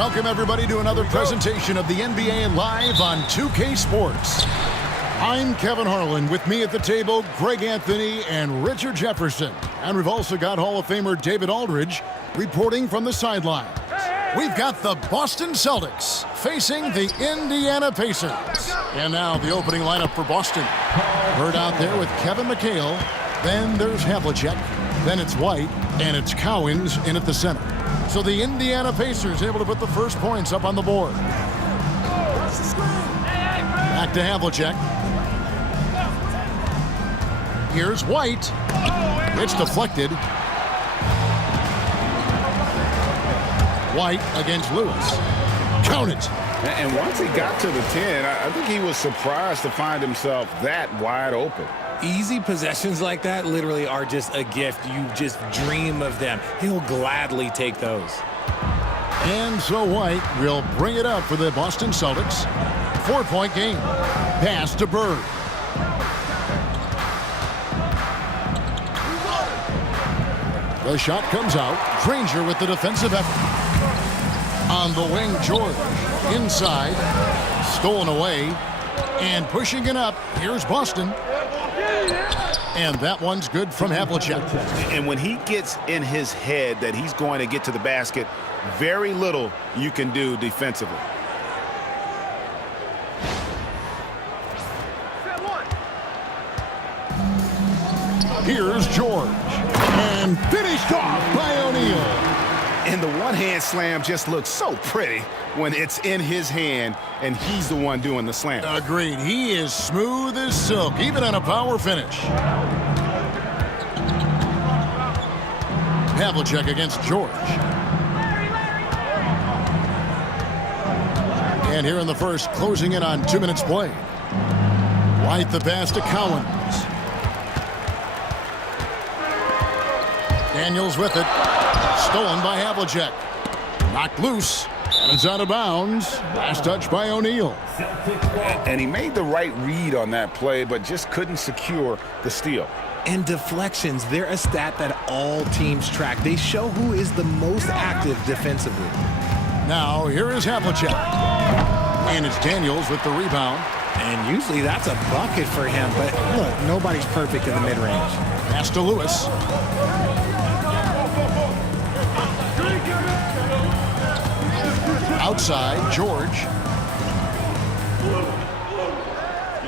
Welcome, everybody, to another presentation of the NBA Live on 2K Sports. I'm Kevin Harlan. With me at the table, Greg Anthony and Richard Jefferson. And we've also got Hall of Famer David Aldridge reporting from the sideline. We've got the Boston Celtics facing the Indiana Pacers. And now the opening lineup for Boston. Bird out there with Kevin McHale. Then there's Havlicek. Then it's White. And it's Cowens in at the center. So the Indiana Pacers able to put the first points up on the board. Back to Havlicek. Here's White. It's deflected. White against Lewis. Count it. And once he got to the 10, I think he was surprised to find himself that wide open. Easy possessions like that literally are just a gift. You just dream of them. He'll gladly take those. And so White will bring it up for the Boston Celtics. 4-point game. Pass to Bird. The shot comes out. Granger with the defensive effort. On the wing, George. Inside. Stolen away. And pushing it up. Here's Boston. And that one's good from Havlicek. And when he gets in his head that he's going to get to the basket, very little you can do defensively. Here's George. And finished off by O'Neal. And the one-hand slam just looks so pretty when it's in his hand and he's the one doing the slam. Agreed. He is smooth as silk, even on a power finish. Havlicek against George. And here in the first, closing in on 2 minutes played. White the pass to Cowens. Daniels with it. Stolen by Havlicek. Knocked loose. And it's out of bounds. Last touch by O'Neal. And he made the right read on that play, but just couldn't secure the steal. And deflections, they're a stat that all teams track. They show who is the most active defensively. Now, here is Havlicek. And it's Daniels with the rebound. And usually that's a bucket for him, but look, nobody's perfect in the mid-range. Pass to Lewis. Outside, George.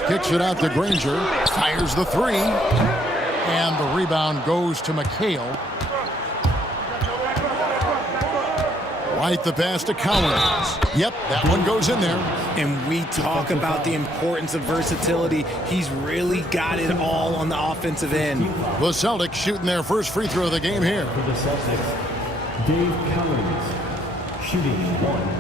Kicks it out to Granger. Fires the three. And the rebound goes to McHale. White the pass to Cowens. Yep, that one goes in there. And we talk about the importance of versatility. He's really got it all on the offensive end. The Celtics shooting their first free throw of the game here. For the Celtics, Dave Cowens, shooting one.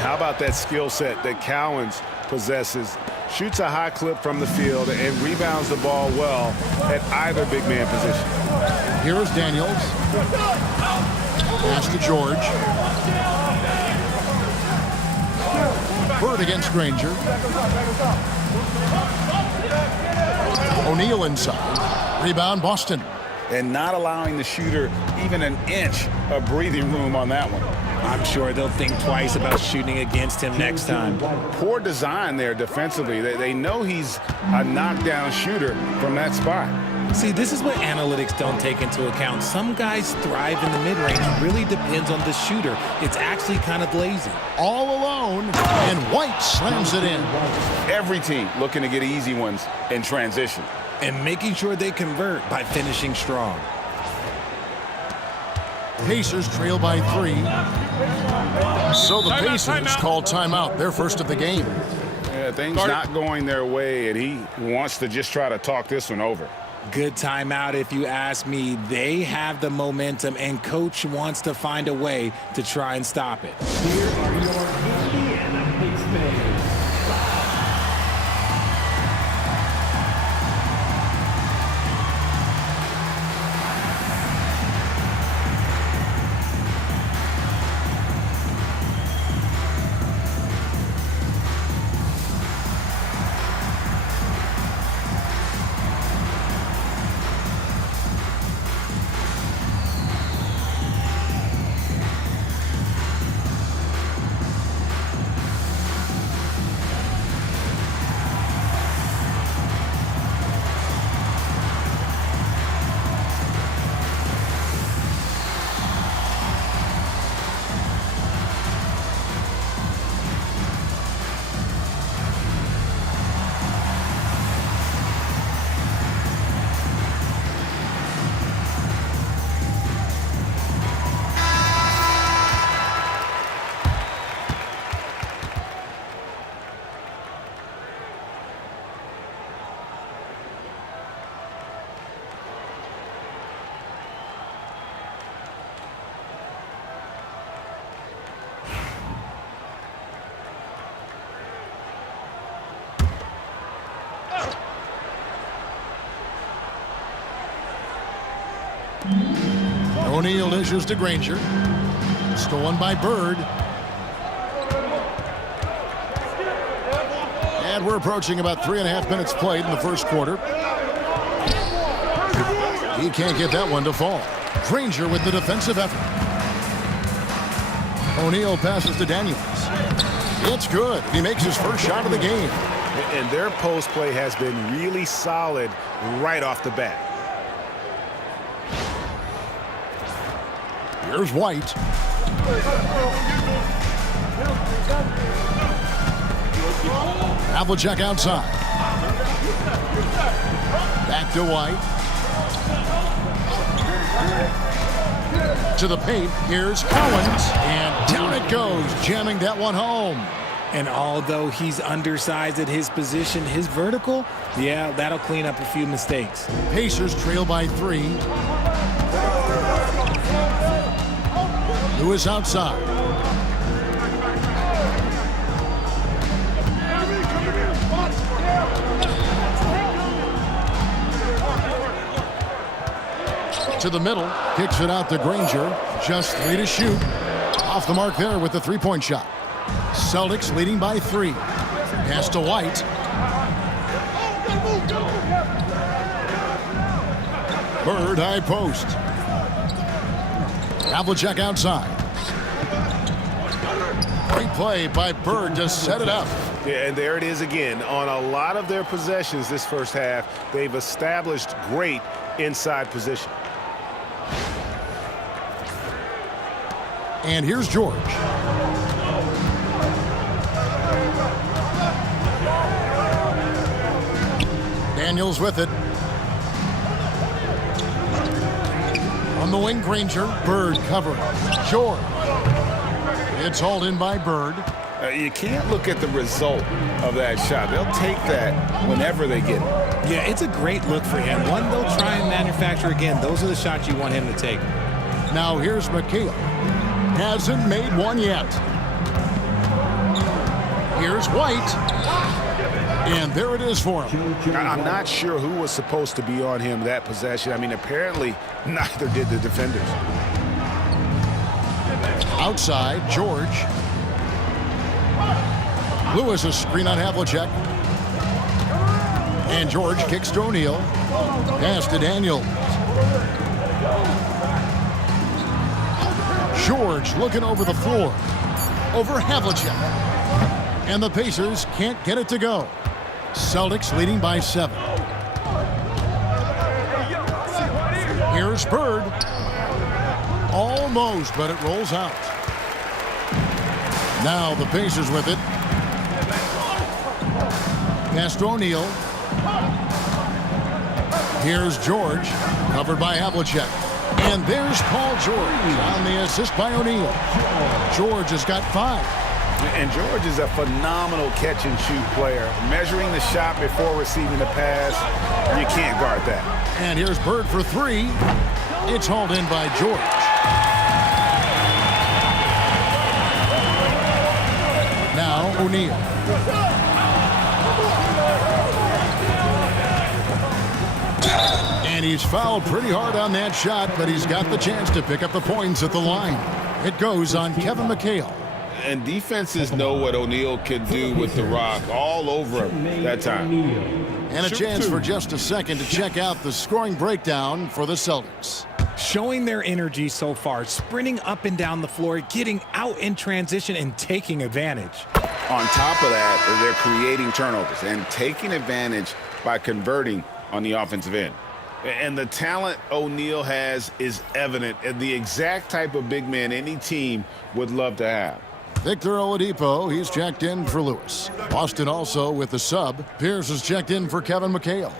How about that skill set that Cowens possesses? Shoots a high clip from the field and rebounds the ball well at either big man position. Here's Daniels. Pass to George. Bird against Granger. O'Neal inside. Rebound Boston. And not allowing the shooter even an inch of breathing room on that one. I'm sure they'll think twice about shooting against him next time. Poor design there defensively. They know he's a knockdown shooter from that spot. See, this is what analytics don't take into account. Some guys thrive in the mid-range. Really depends on the shooter. It's actually kind of lazy. All alone, and White slams it in. Every team looking to get easy ones in transition. And making sure they convert by finishing strong. Pacers trail by 3. So the Pacers call timeout, their first of the game. Yeah, things not going their way, and he wants to just try to talk this one over. Good timeout if you ask me. They have the momentum, and coach wants to find a way to try and stop it. Here are your Indiana Pacers. O'Neal dishes to Granger. Stolen by Bird. And we're approaching about 3.5 minutes played in the first quarter. He can't get that one to fall. Granger with the defensive effort. O'Neal passes to Daniels. It's good. He makes his first shot of the game. And their post play has been really solid right off the bat. Here's White. Havlicek outside. Back to White. To the paint. Here's Collins. And down it goes, jamming that one home. And although he's undersized at his position, his vertical, yeah, that'll clean up a few mistakes. Pacers trail by 3. Lewis outside. To the middle, kicks it out to Granger. Just 3 to shoot. Off the mark there with the three-point shot. Celtics leading by 3. Pass to White. Bird high post. Havlicek outside. Great play by Bird to set it up. Yeah, and there it is again. On a lot of their possessions this first half, they've established great inside position. And here's George. Daniels with it. On the wing, Granger. Bird covering. George. It's hauled in by Bird. You can't look at the result of that shot. They'll take that whenever they get it. Yeah, it's a great look for him. One they'll try and manufacture again. Those are the shots you want him to take. Now here's McHale. Hasn't made one yet. Here's White. And there it is for him. I'm not sure who was supposed to be on him that possession. I mean, apparently neither did the defenders. Outside, George. Lewis a screen on Havlicek. And George kicks to O'Neal. Pass to Daniels. George looking over the floor. Over Havlicek. And the Pacers can't get it to go. Celtics leading by 7. Here's Bird. Almost, but it rolls out. Now the Pacers with it. Pass to O'Neal. Here's George. Covered by Havlicek. And there's Paul George on the assist by O'Neal. George has got 5. And George is a phenomenal catch-and-shoot player. Measuring the shot before receiving the pass, you can't guard that. And here's Bird for 3. It's hauled in by George. Now O'Neal. And he's fouled pretty hard on that shot, but he's got the chance to pick up the points at the line. It goes on Kevin McHale. And defenses know what O'Neal can do with the rock all over him that time. And a chance for just a second to check out the scoring breakdown for the Celtics. Showing their energy so far, sprinting up and down the floor, getting out in transition and taking advantage. On top of that, they're creating turnovers and taking advantage by converting on the offensive end. And the talent O'Neal has is evident, and the exact type of big man any team would love to have. Victor Oladipo, he's checked in for Lewis. Boston also with the sub. Pierce is checked in for Kevin McHale.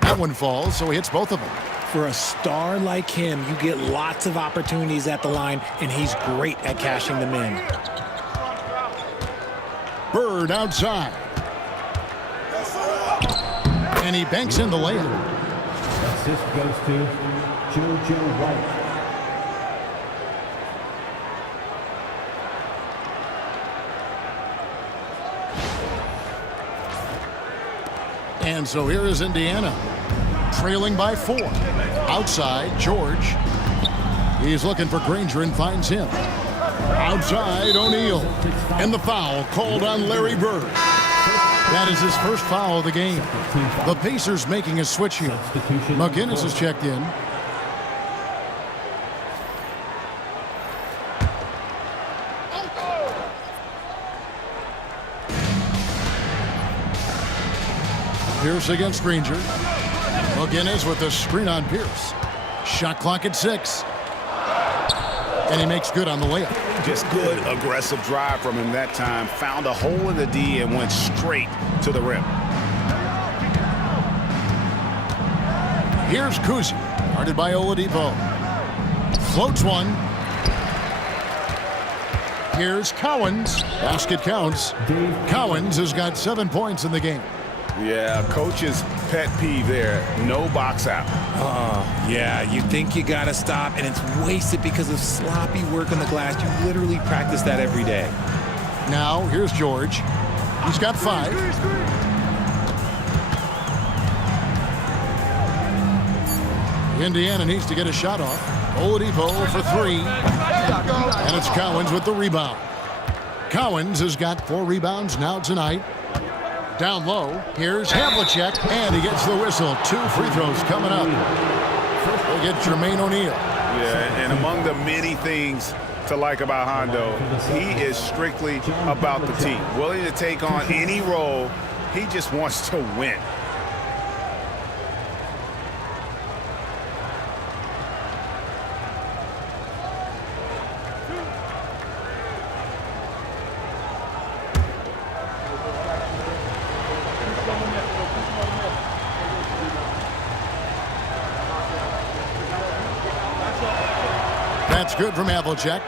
That one falls, so he hits both of them. For a star like him, you get lots of opportunities at the line, and he's great at cashing them in. Bird outside. And he banks in the layup. Assist goes to JoJo White. And so here is Indiana, trailing by 4. Outside, George. He's looking for Granger and finds him. Outside, O'Neal. And the foul called on Larry Bird. That is his first foul of the game. The Pacers making a switch here. McGinnis has checked in. Pierce against Granger. McGinnis with the screen on Pierce. Shot clock at 6. And he makes good on the layup. Just good, aggressive drive from him that time. Found a hole in the D and went straight to the rim. Here's Kuzi, guarded by Oladipo. Floats one. Here's Cowens. Basket counts. Cowens has got 7 points in the game. Yeah, coach's pet peeve there. No box out. Yeah, you think you got to stop, and it's wasted because of sloppy work on the glass. You literally practice that every day. Now, here's George. He's got 5. Indiana needs to get a shot off. Oladipo for 3. And it's Cowens with the rebound. Cowens has got 4 rebounds now tonight. Down low, here's Havlicek, and he gets the whistle. 2 free throws coming up. We'll get Jermaine O'Neal. Yeah, and among the many things to like about Hondo, he is strictly about the team. Willing to take on any role. He just wants to win. That's good from Havlicek.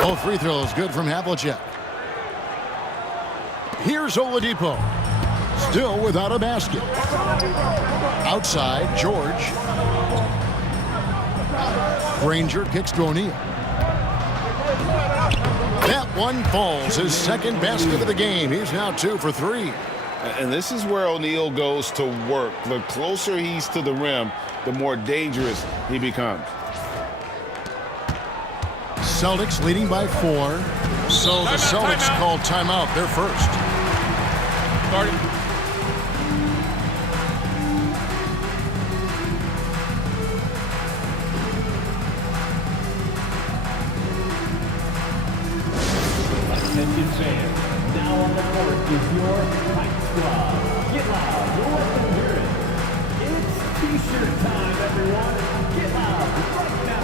Both free throws good from Havlicek. Here's Oladipo. Still without a basket. Outside, George. Granger kicks to O'Neal. That one falls. His second basket of the game. He's now 2 for 3. And this is where O'Neal goes to work. The closer he's to the rim, the more dangerous he becomes. Celtics leading by 4. So the Celtics call timeout. They're first. Starting. Attention fans, now on the court is your Fight Squad. Get loud, you'll let them hear it. It's T-shirt time, everyone. Get loud right now.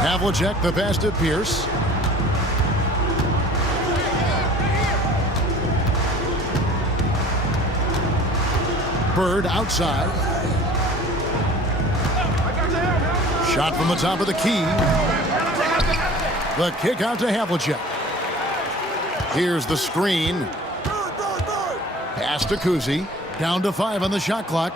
Havlicek, the pass to Pierce. Bird outside. Shot from the top of the key. The kick out to Havlicek. Here's the screen. Pass to Kuzi. Down to 5 on the shot clock.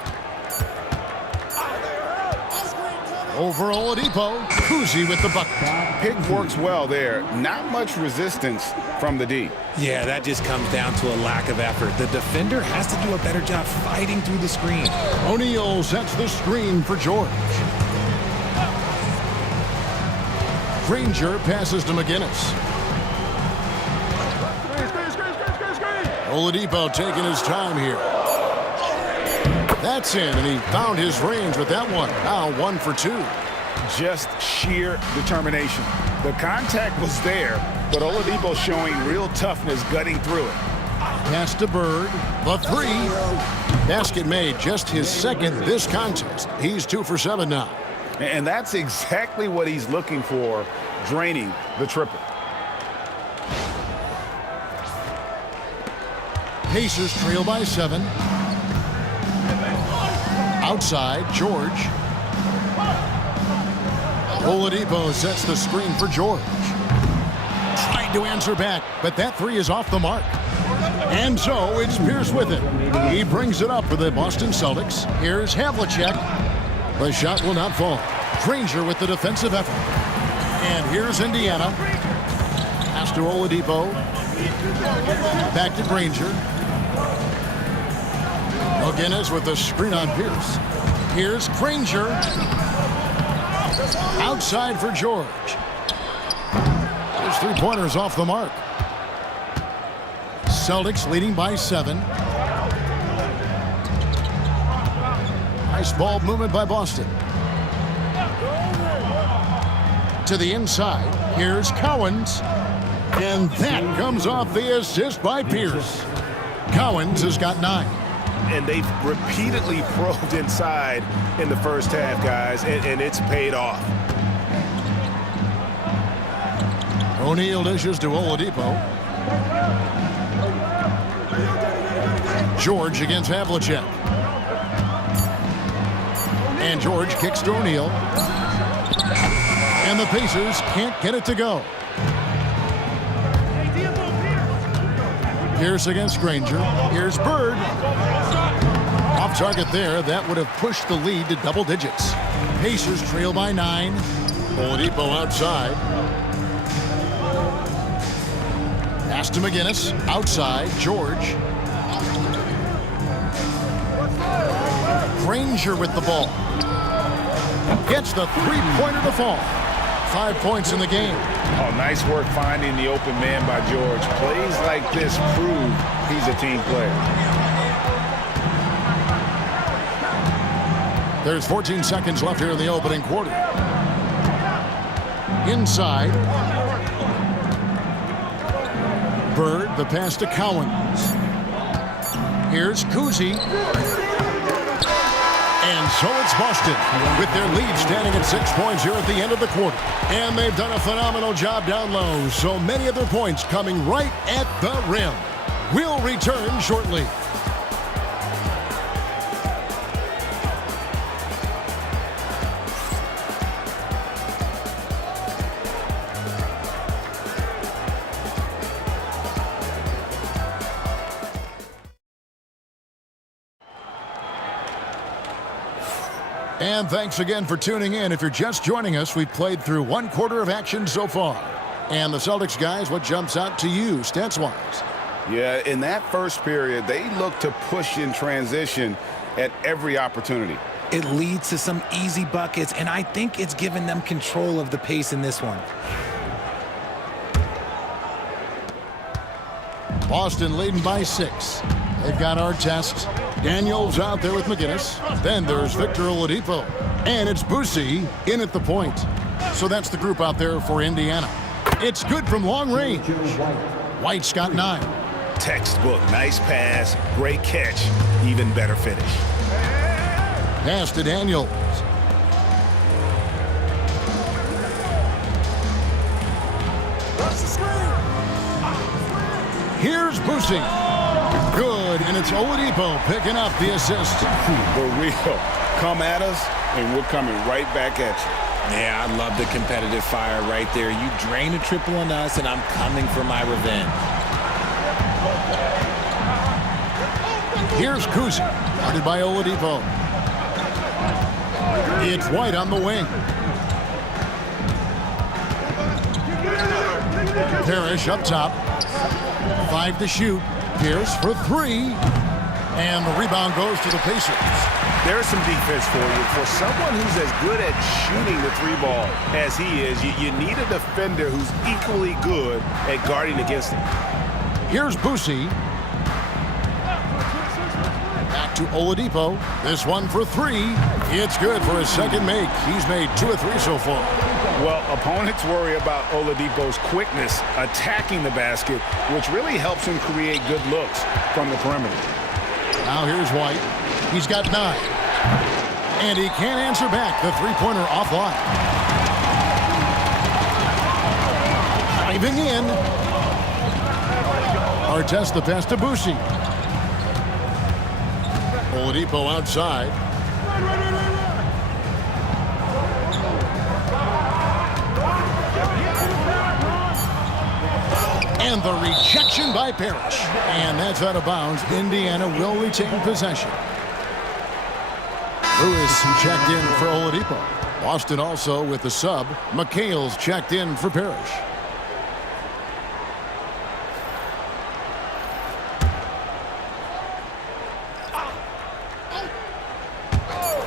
Over Oladipo. Kuzi with the bucket. Pick works well there. Not much resistance from the D. Yeah, that just comes down to a lack of effort. The defender has to do a better job fighting through the screen. O'Neal sets the screen for George. Granger passes to McGinnis. Oladipo taking his time here. That's in, and he found his range with that one. Now 1 for 2. Just sheer determination. The contact was there, but Oladipo showing real toughness gutting through it. Pass to Bird. The 3. Basket made, just his second this contest. He's 2 for 7 now. And that's exactly what he's looking for, draining the triple. Pacers trail by 7. Outside, George. Oladipo sets the screen for George. Trying to answer back, but that 3 is off the mark. And so it's Pierce with it. He brings it up for the Boston Celtics. Here's Havlicek. The shot will not fall. Granger with the defensive effort. And here's Indiana. Pass to Oladipo. Back to Granger. McGinnis with the screen on Pierce. Here's Granger. Outside for George. His 3-pointers off the mark. Celtics leading by 7. Nice ball movement by Boston. To the inside. Here's Cowens. And that comes off the assist by Pierce. Cowens has got 9. And they've repeatedly probed inside in the first half, guys, and it's paid off. O'Neal dishes to Oladipo. George against Havlicek. And George kicks to O'Neal. And the Pacers can't get it to go. Pierce against Granger. Here's Bird. Off target there. That would have pushed the lead to double digits. Pacers trail by 9. Oladipo outside. Pass to McGinnis. Outside. George. Granger with the ball. Gets the 3-pointer to fall. 5 points in the game. Oh, nice work finding the open man by George. Plays like this prove he's a team player. There's 14 seconds left here in the opening quarter. Inside. Bird, the pass to Cowens. Here's Kuzi. And so it's Boston with their lead standing at 6 points here at the end of the quarter. And they've done a phenomenal job down low. So many of their points coming right at the rim. We'll return shortly. And thanks again for tuning in. If you're just joining us, we've played through 1 quarter of action so far. And the Celtics guys, what jumps out to you stats-wise? Yeah, in that first period, they looked to push in transition at every opportunity. It leads to some easy buckets, and I think it's given them control of the pace in this one. Boston leading by 6. They've got our test. Daniels out there with McGinnis. Then there's Victor Oladipo. And it's Boosie in at the point. So that's the group out there for Indiana. It's good from long range. White's got 9. Textbook, nice pass, great catch, even better finish. Pass to Daniels. Here's Boosie. good, and it's Oladipo picking up the assist. For real. Come at us, and we're coming right back at you. Yeah, I love the competitive fire right there. You drain a triple on us, and I'm coming for my revenge. Here's Kuzi, guarded by Oladipo. It's White on the wing. Parrish up top. 5 to shoot. Pierce for 3. And the rebound goes to the Pacers. There's some defense for you. For someone who's as good at shooting the 3-ball as he is, you need a defender who's equally good at guarding against him. Here's Boosie. Back to Oladipo. This one for 3. It's good for his second make. He's made 2 of 3 so far. Well, opponents worry about Oladipo's quickness attacking the basket, which really helps him create good looks from the perimeter. Now here's White. He's got 9. And he can't answer back. The three-pointer offline. Driving in. Artest the pass to Boosie. Oladipo outside. And the rejection by Parrish. And that's out of bounds. Indiana will retain possession. Lewis checked in for Oladipo. Boston also with the sub. McHale's checked in for Parrish.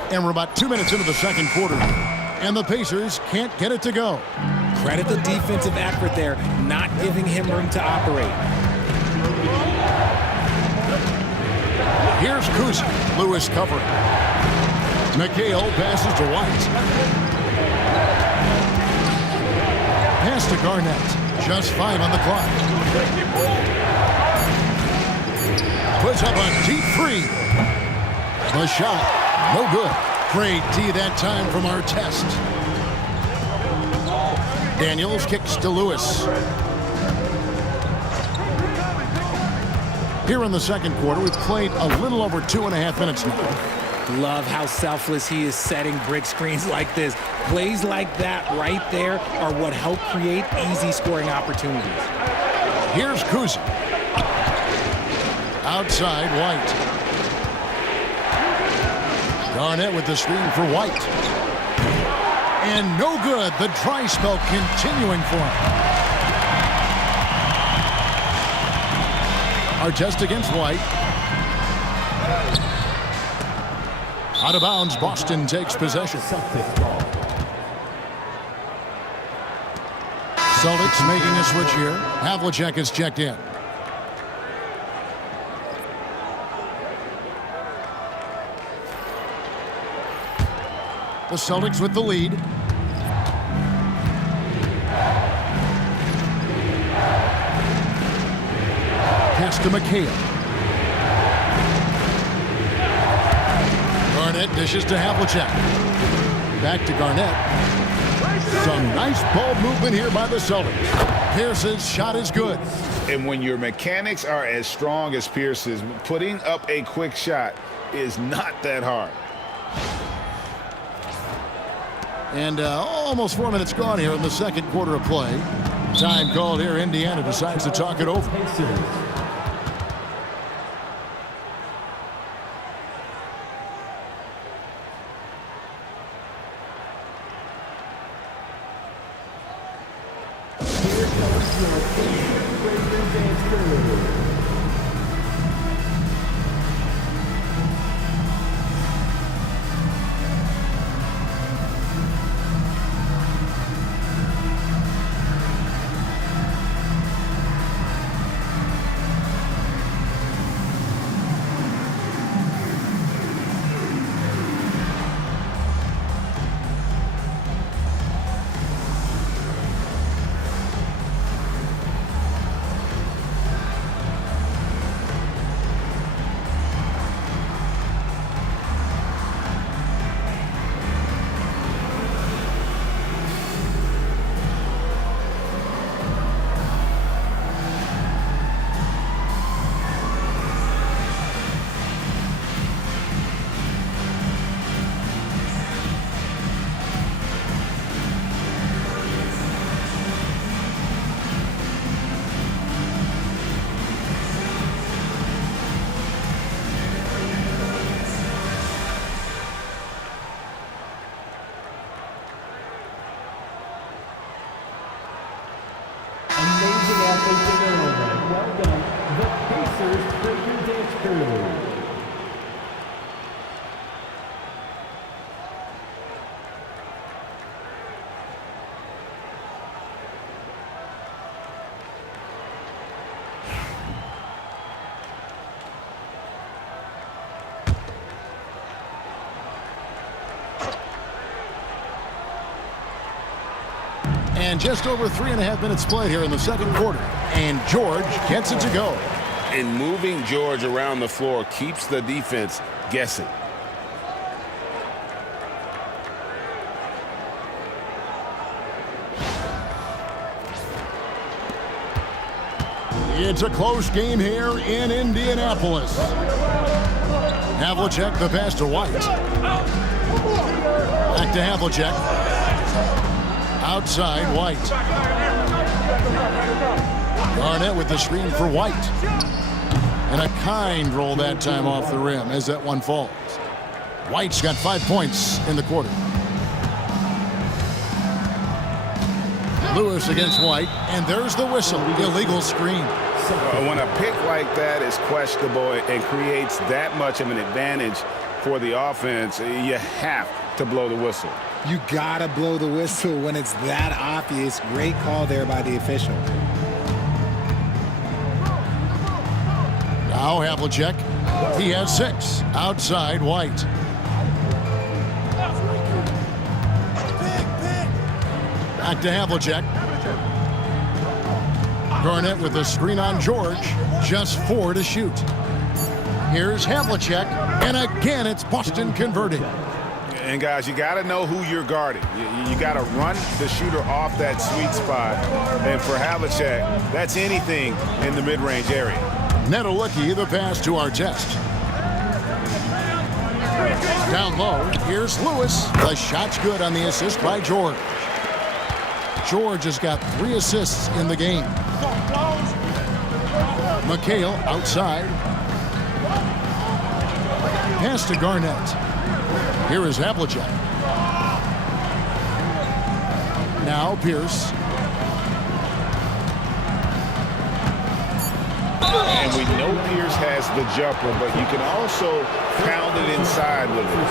And we're about 2 minutes into the second quarter. And the Pacers can't get it to go. Credit the defensive effort there, not giving him room to operate. Here's Kuzi. Lewis covering. McHale passes to White. Pass to Garnett. Just 5 on the clock. Puts up a deep 3. The shot. No good. Great D that time from Artest. Daniels kicks to Lewis. Here in the second quarter, we've played a little over 2.5 minutes now. Love how selfless he is setting brick screens like this. Plays like that right there are what help create easy scoring opportunities. Here's Kuzi. Outside, White. Garnett with the screen for White. And no good. The dry spell continuing for him. Artest against White. Out of bounds, Boston takes possession. Celtics making a switch here. Havlicek is checked in. The Celtics with the lead. Pass to McHale. Garnett dishes to Havlicek. Back to Garnett. Some nice ball movement here by the Celtics. Pierce's shot is good. And when your mechanics are as strong as Pierce's, putting up a quick shot is not that hard. And almost 4 minutes gone here in the second quarter of play. Time called here. Indiana decides to talk it over. Here comes your favorite Raiders dance crew. Pacers Breaker Dance Crew. And just over 3.5 minutes played here in the second quarter. And George gets it to go. And moving George around the floor keeps the defense guessing. It's a close game here in Indianapolis. Havlicek, the pass to White. Back to Havlicek. Outside, White. Garnett with the screen for White. And a kind roll that time off the rim as that one falls. White's got 5 points in the quarter. Lewis against White, and there's the whistle. Illegal screen. When a pick like that is questionable and creates that much of an advantage for the offense, you have to blow the whistle. You gotta blow the whistle when it's that obvious. Great call there by the official. Now Havlicek. He has 6. Outside, White. Back to Havlicek. Garnett with the screen on George. Just 4 to shoot. Here's Havlicek. And again, it's Boston converting. And guys, you got to know who you're guarding. You got to run the shooter off that sweet spot. And for Havlicek, that's anything in the mid-range area. Nedolicki, the pass to Artest. Down low, here's Lewis. The shot's good on the assist by George. George has got 3 assists in the game. McHale outside. Pass to Garnett. Here is Havlicek. Now Pierce. And we know Pierce has the jumper, but you can also pound it inside with it.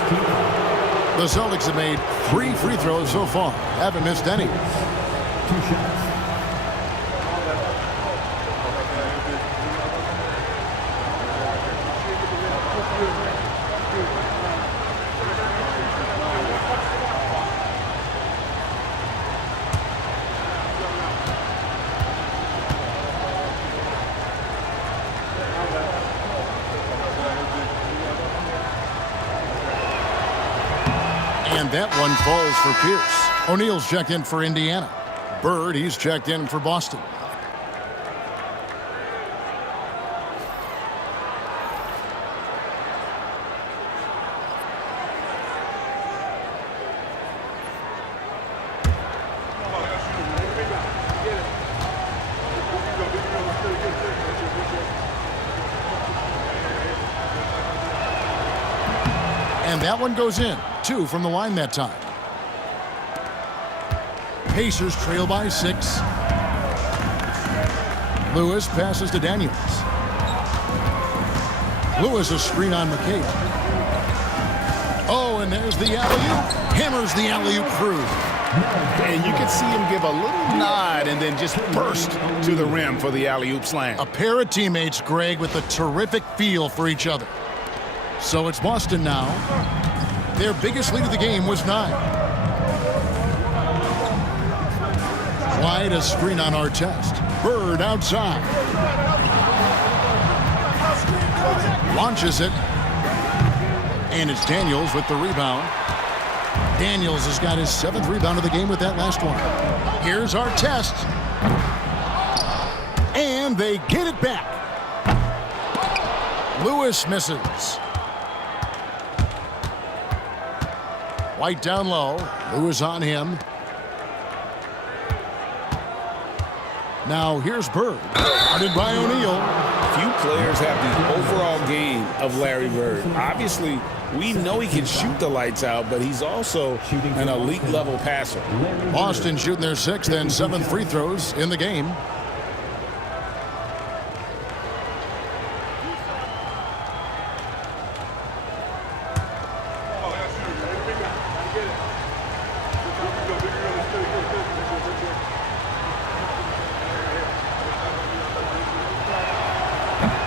The Celtics have made 3 free throws so far. Haven't missed any. 2 shots. And that one falls for Pierce. O'Neal's checked in for Indiana. Bird, he's checked in for Boston. And that one goes in. 2 from the line that time. Pacers trail by 6. Lewis passes to Daniels. Lewis a screen on McHale. Oh, and there's the alley-oop. Hammers the alley-oop through. And you can see him give a little nod and then just burst to the rim for the alley-oop slam. A pair of teammates, Greg, with a terrific feel for each other. So it's Boston now. Their biggest lead of the game was 9. Wide a screen on Artest. Bird outside. Launches it. And it's Daniels with the rebound. Daniels has got his 7th rebound of the game with that last one. Here's Artest. And they get it back. Lewis misses. White down low. Lewis on him. Now here's Bird. Guarded by O'Neal. Few players have the overall game of Larry Bird. Obviously, we know he can shoot the lights out, but he's also an elite level passer. Boston shooting their 6th and 7th free throws in the game.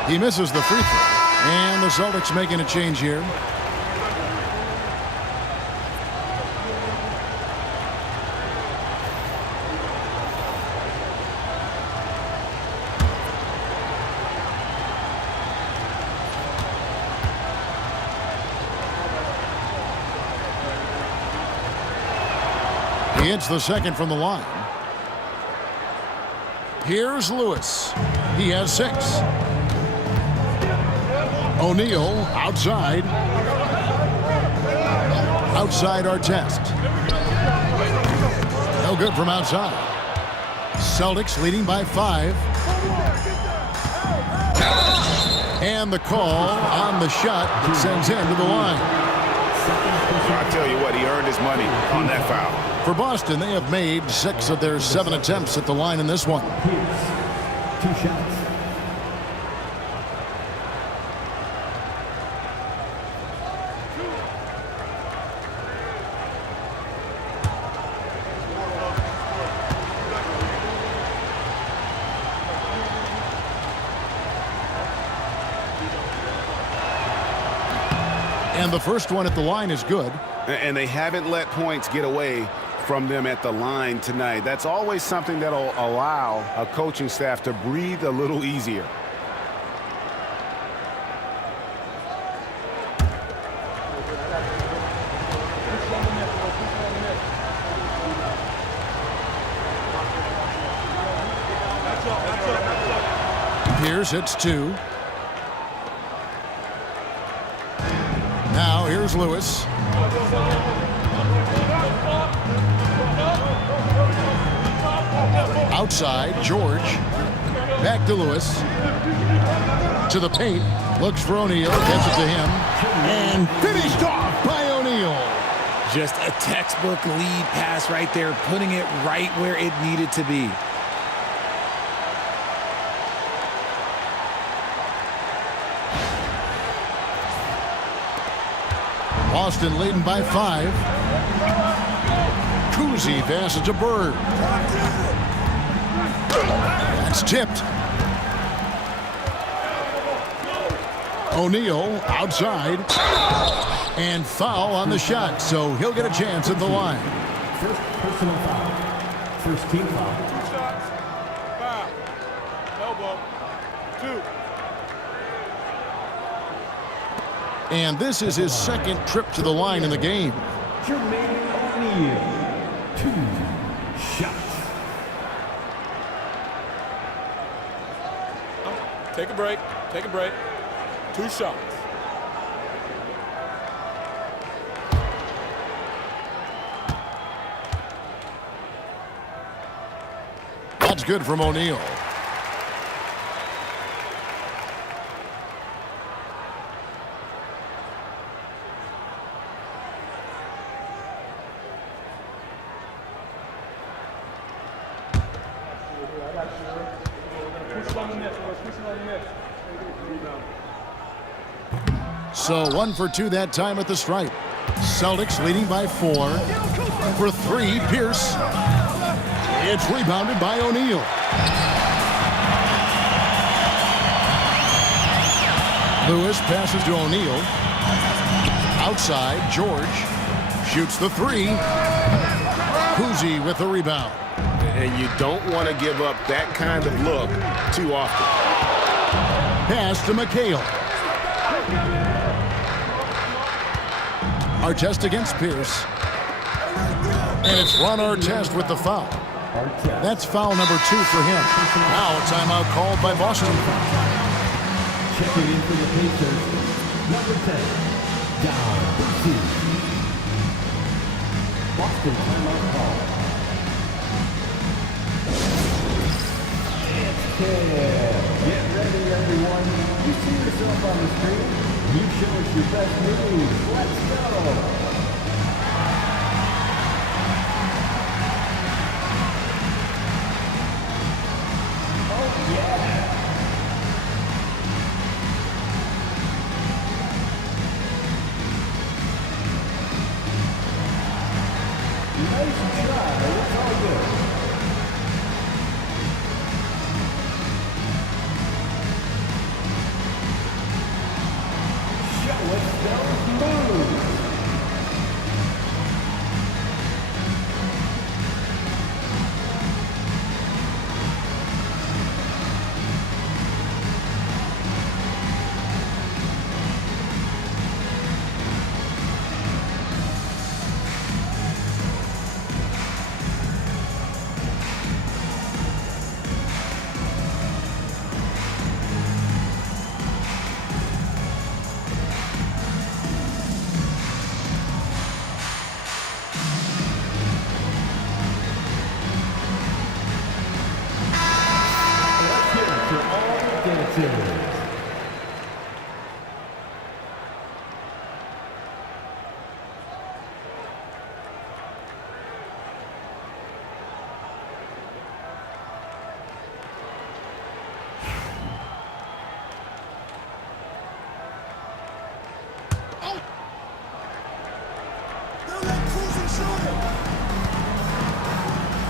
He misses the free throw. And the Celtics making a change here. He hits the second from the line. Here's Lewis. He has 6. O'Neal outside. Outside Artest. No good from outside. Celtics leading by 5. And the call on the shot that sends him to the line. I'll tell you what, he earned his money on that foul. For Boston, they have made 6 of their 7 attempts at the line in this one. 2 shots. And the first one at the line is good. And they haven't let points get away from them at the line tonight. That's always something that'll allow a coaching staff to breathe a little easier. Pierce hits 2. Now here's Lewis. Outside, George. Back to Lewis. To the paint. Looks for O'Neal. Gets it to him. And finished off by O'Neal. Just a textbook lead pass right there, putting it right where it needed to be. Boston leading by 5. Kuzi passes to Bird. That's tipped. O'Neal outside. And foul on the shot, so he'll get a chance at the line. First personal foul. First team foul. 2 shots. Foul. Elbow. 2. And this is his second trip to the line in the game. Jermaine O'Neal. 2 shots. Take a break. Take a break. 2 shots. That's good from O'Neal. So 1 for 2 that time at the stripe. Celtics leading by 4. For 3, Pierce. It's rebounded by O'Neal. Lewis passes to O'Neal. Outside, George shoots the 3. Kuzi with the rebound. And you don't want to give up that kind of look too often. Pass to McHale. Artest against Pierce. And it's Ron Artest with the foul. That's foul number 2 for him. Now a timeout called by Boston. Checking in for the Pacers. Number 10. Down. Boston timeout call. Get ready, everyone. You see yourself on the screen. You show us your best moves. Let's go. Oh, yeah. Nice try, but it's all good.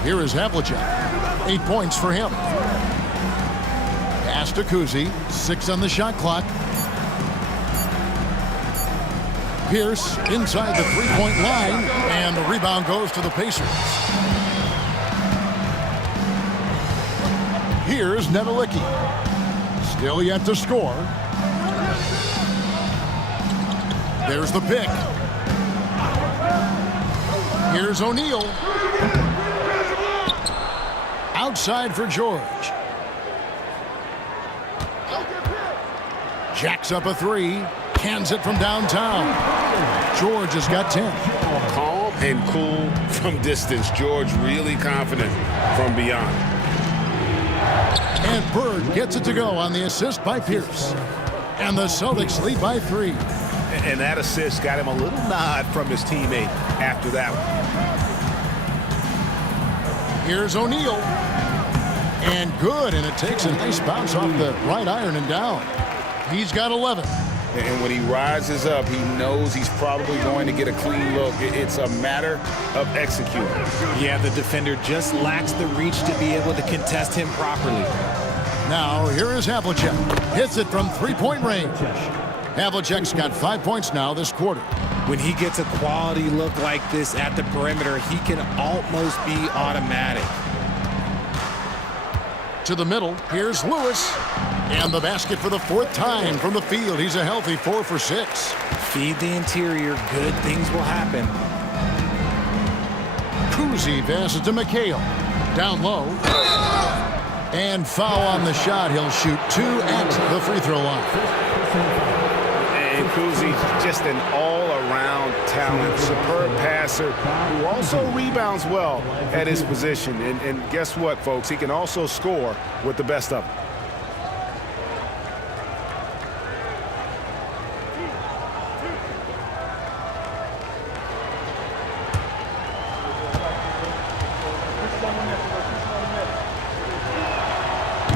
Here is Havlicek. 8 points for him. Pass to Kuzi. 6 on the shot clock. Pierce inside the three-point line, and the rebound goes to the Pacers. Here's Nedelicki. Still yet to score. There's the pick. Here's O'Neal. Outside for George. Jacks up a three. Cans it from downtown. George has got 10. Calm and cool from distance. George really confident from beyond. And Bird gets it to go on the assist by Pierce. And the Celtics lead by 3. And that assist got him a little nod from his teammate after that one. Here's O'Neal. And good, and it takes a nice bounce off the right iron and down. He's got 11. And when he rises up, he knows he's probably going to get a clean look. It's a matter of executing. Yeah, the defender just lacks the reach to be able to contest him properly. Now, here is Havlicek. Hits it from three-point range. Havlicek's got 5 points now this quarter. When he gets a quality look like this at the perimeter, he can almost be automatic. To the middle, here's Lewis. And the basket for the 4th time from the field. He's a healthy 4 for 6. Feed the interior, good things will happen. Kuzi passes to McHale. Down low. And foul on the shot. He'll shoot 2 at the free throw line. And Kuzi, just an all-around talent, superb passer who also rebounds well at his position. And guess what, folks? He can also score with the best of them.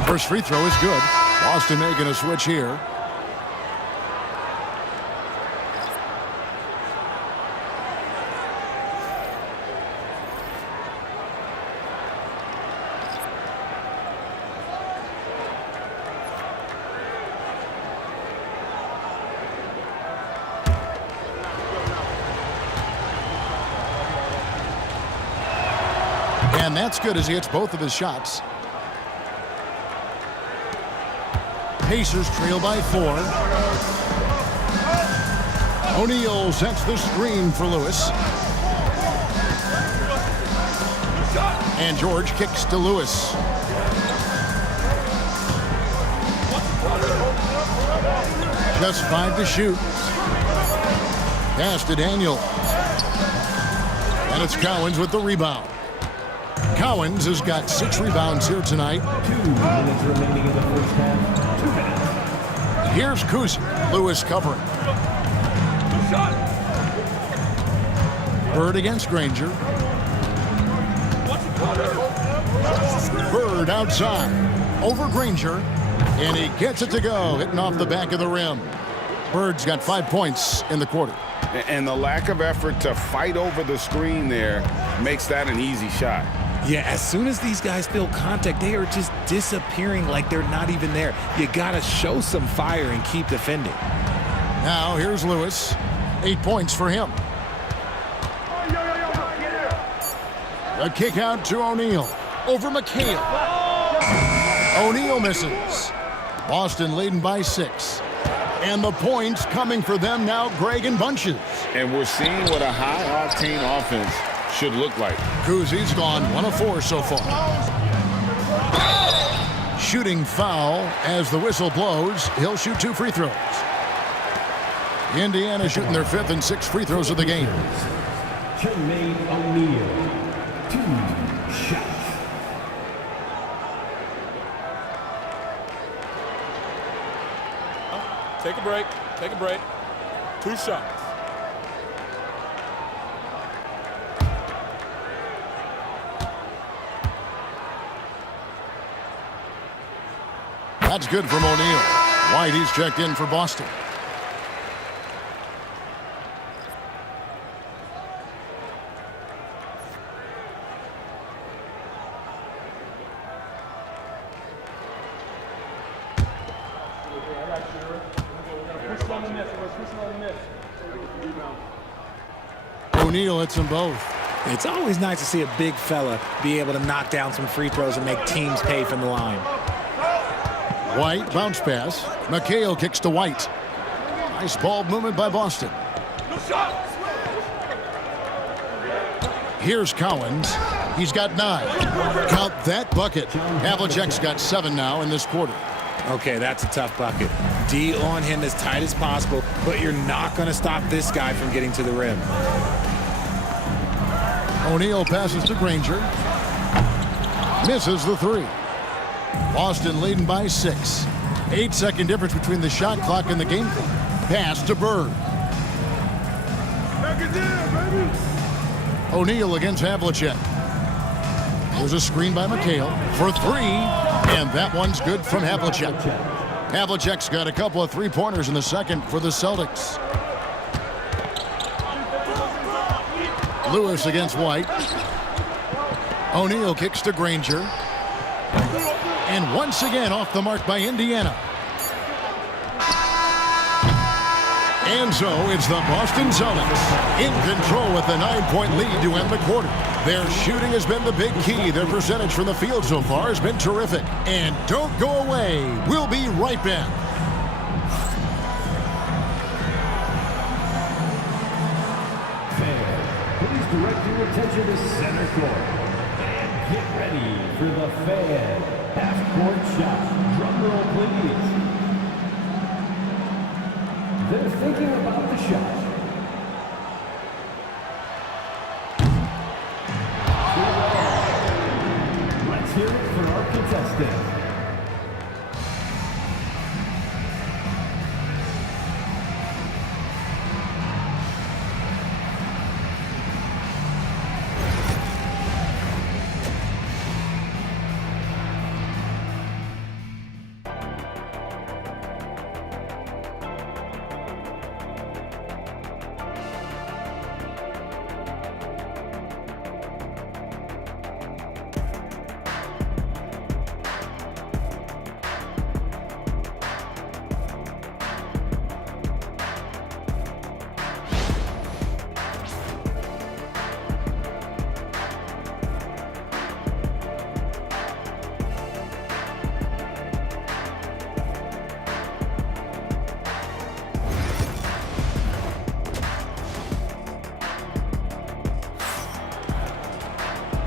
First free throw is good. Boston making a switch here. And that's good as he hits both of his shots. Pacers trail by 4. O'Neal sets the screen for Lewis. And George kicks to Lewis. Just 5 to shoot. Pass to Daniel. And it's Cowens with the rebound. Cowens has got 6 rebounds here tonight. 2 minutes remaining in the first half. 2 minutes. Here's Kuzi. Lewis covering. Bird against Granger. Bird outside. Over Granger. And he gets it to go. Hitting off the back of the rim. Bird's got 5 points in the quarter. And the lack of effort to fight over the screen there makes that an easy shot. Yeah, as soon as these guys feel contact, they are just disappearing like they're not even there. You got to show some fire and keep defending. Now here's Lewis. 8 points for him. A kick out to O'Neal. Over McHale. O'Neal misses. Boston leading by 6. And the points coming for them now, Greg, in bunches. And we're seeing what a high-octane offense should look like. Kuzi's gone 1 of 4 so far. Shooting foul as the whistle blows. He'll shoot 2 free throws. Indiana shooting their 5th and 6th free throws of the game. Jermaine O'Neal. 2 shots. Take a break. Take a break. 2 shots. That's good from O'Neal. White, he's checked in for Boston. O'Neal hits them both. It's always nice to see a big fella be able to knock down some free throws and make teams pay from the line. White, bounce pass. McHale kicks to White. Nice ball movement by Boston. Here's Cowens. He's got 9. Count that bucket. Havlicek's got 7 now in this quarter. Okay, that's a tough bucket. D on him as tight as possible, but you're not going to stop this guy from getting to the rim. O'Neal passes to Granger. Misses the 3. Boston leading by 6. 8-second difference between the shot clock and the game clock. Pass to Bird. O'Neal against Havlicek. There's a screen by McHale for 3, and that one's good from Havlicek. Havlicek's got a couple of three-pointers in the second for the Celtics. Lewis against White. O'Neal kicks to Granger. And once again off the mark by Indiana. And so it's the Boston Celtics in control with a 9-point lead to end the quarter. Their shooting has been the big key. Their percentage from the field so far has been terrific. And don't go away. We'll be right back. Please direct your attention to center court. And get ready for the Fan half-court shot. Drum roll, please. They're thinking about the shot. Let's hear it for our contestant.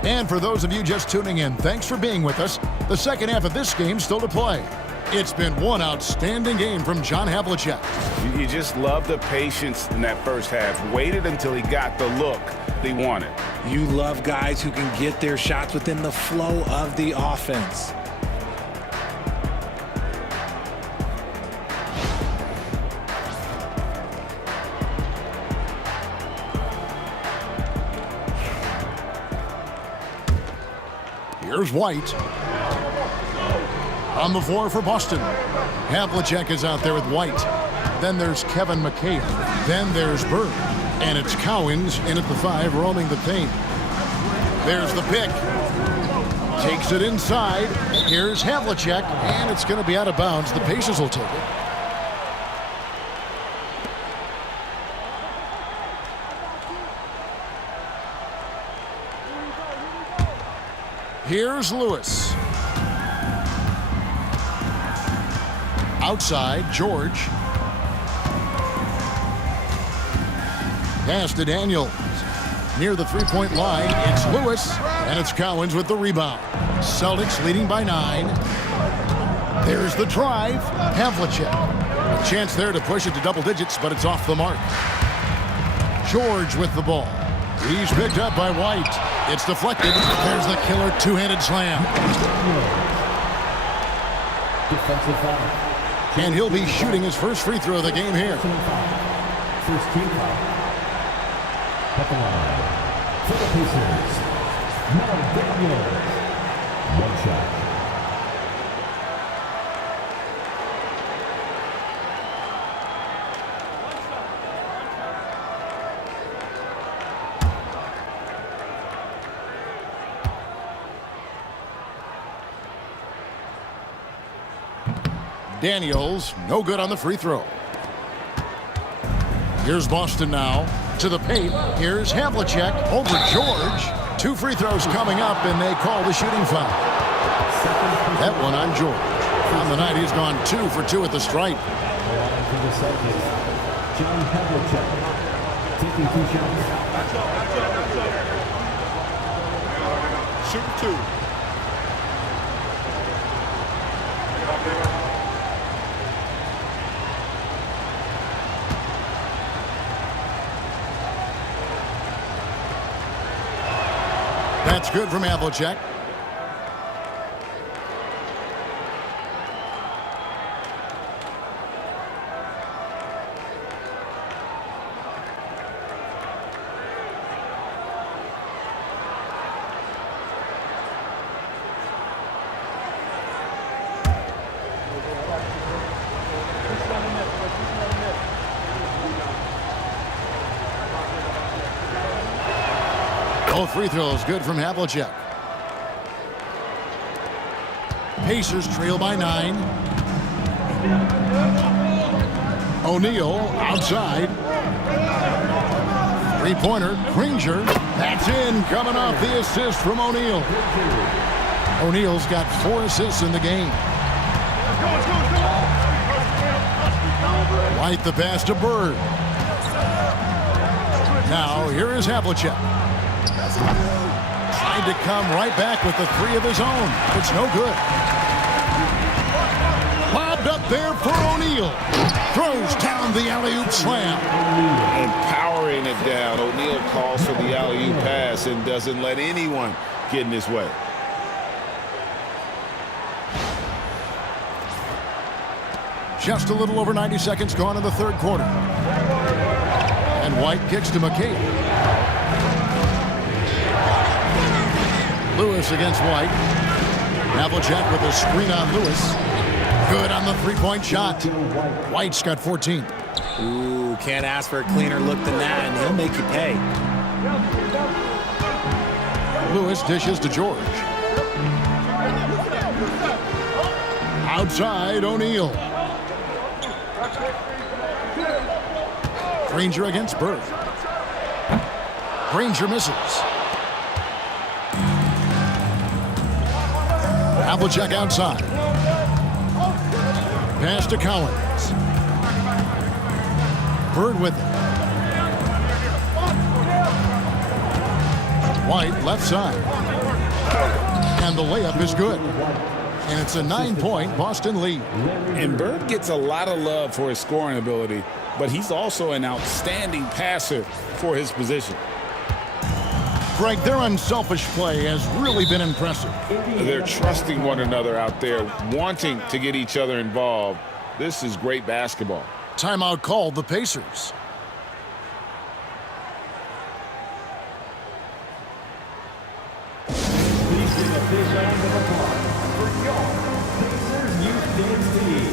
And for those of you just tuning in, thanks for being with us. The second half of this game still to play. It's been one outstanding game from John Havlicek. You just love the patience in that first half. Waited until he got the look he wanted. You love guys who can get their shots within the flow of the offense. Here's White. On the floor for Boston. Havlicek is out there with White. Then there's Kevin McHale. Then there's Bird. And it's Cowens in at the 5, roaming the paint. There's the pick. Takes it inside. Here's Havlicek, and it's going to be out of bounds. The Pacers will take it. Here's Lewis. Outside, George. Pass to Daniels. Near the three-point line, it's Lewis, and it's Cowens with the rebound. Celtics leading by 9. There's the drive. Havlicek. A chance there to push it to double digits, but it's off the mark. George with the ball. He's picked up by White. It's deflected. There's the killer two-handed slam. Defensive foul. And he'll be shooting his first free throw of the game here. First team foul. At the line. For the Pacers. Now Daniels. One shot. Daniels, no good on the free throw. Here's Boston now to the paint. Here's Havlicek over George. 2 free throws coming up, and they call the shooting foul. That one on George. On the night, he's gone 2 for 2 at the stripe. For the Celtics, John Havlicek taking 2 shots. Shoot 2. That's good from Havlicek. Both free throws good from Havlicek. Pacers trail by 9. O'Neal outside. Three-pointer, Granger. That's in, coming off the assist from O'Neal. O'Neal's got 4 assists in the game. White the pass to Bird. Now here is Havlicek. Tried to come right back with the 3 of his own. It's no good. Lobbed up there for O'Neal. Throws down the alley-oop slam. And powering it down. O'Neal calls for the alley-oop pass and doesn't let anyone get in his way. Just a little over 90 seconds gone in the 3rd quarter. And White kicks to McCabe. Lewis against White. Havlicek with a screen on Lewis. Good on the 3-point shot. White's got 14. Ooh, can't ask for a cleaner look than that, and he'll make you pay. Lewis dishes to George. Outside, O'Neal. Granger against Bird. Granger misses. Havlicek outside. Pass to Collins. Bird with it. White left side. And the layup is good. And it's a 9-point Boston lead. And Bird gets a lot of love for his scoring ability, but he's also an outstanding passer for his position. Greg, their unselfish play has really been impressive. They're trusting one another out there, wanting to get each other involved. This is great basketball. Timeout called the Pacers. Please give a big round of applause for your Pacers Youth Dance Team.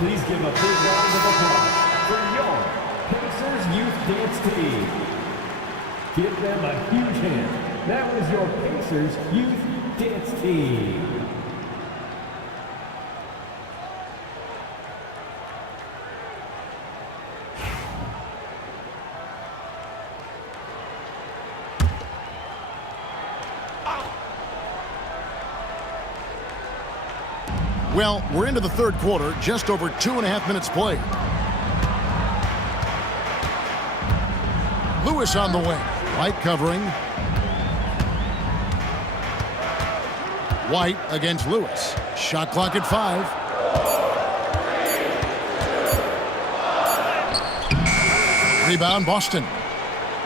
Please give a big round of applause for your Pacers Youth Dance Team. Give them a huge hand. That was your Pacers Youth Dance Team. Well, we're into the third quarter, just over 2.5 minutes played. Lewis on the wing. White covering. White against Lewis. Shot clock at 5. Rebound Boston.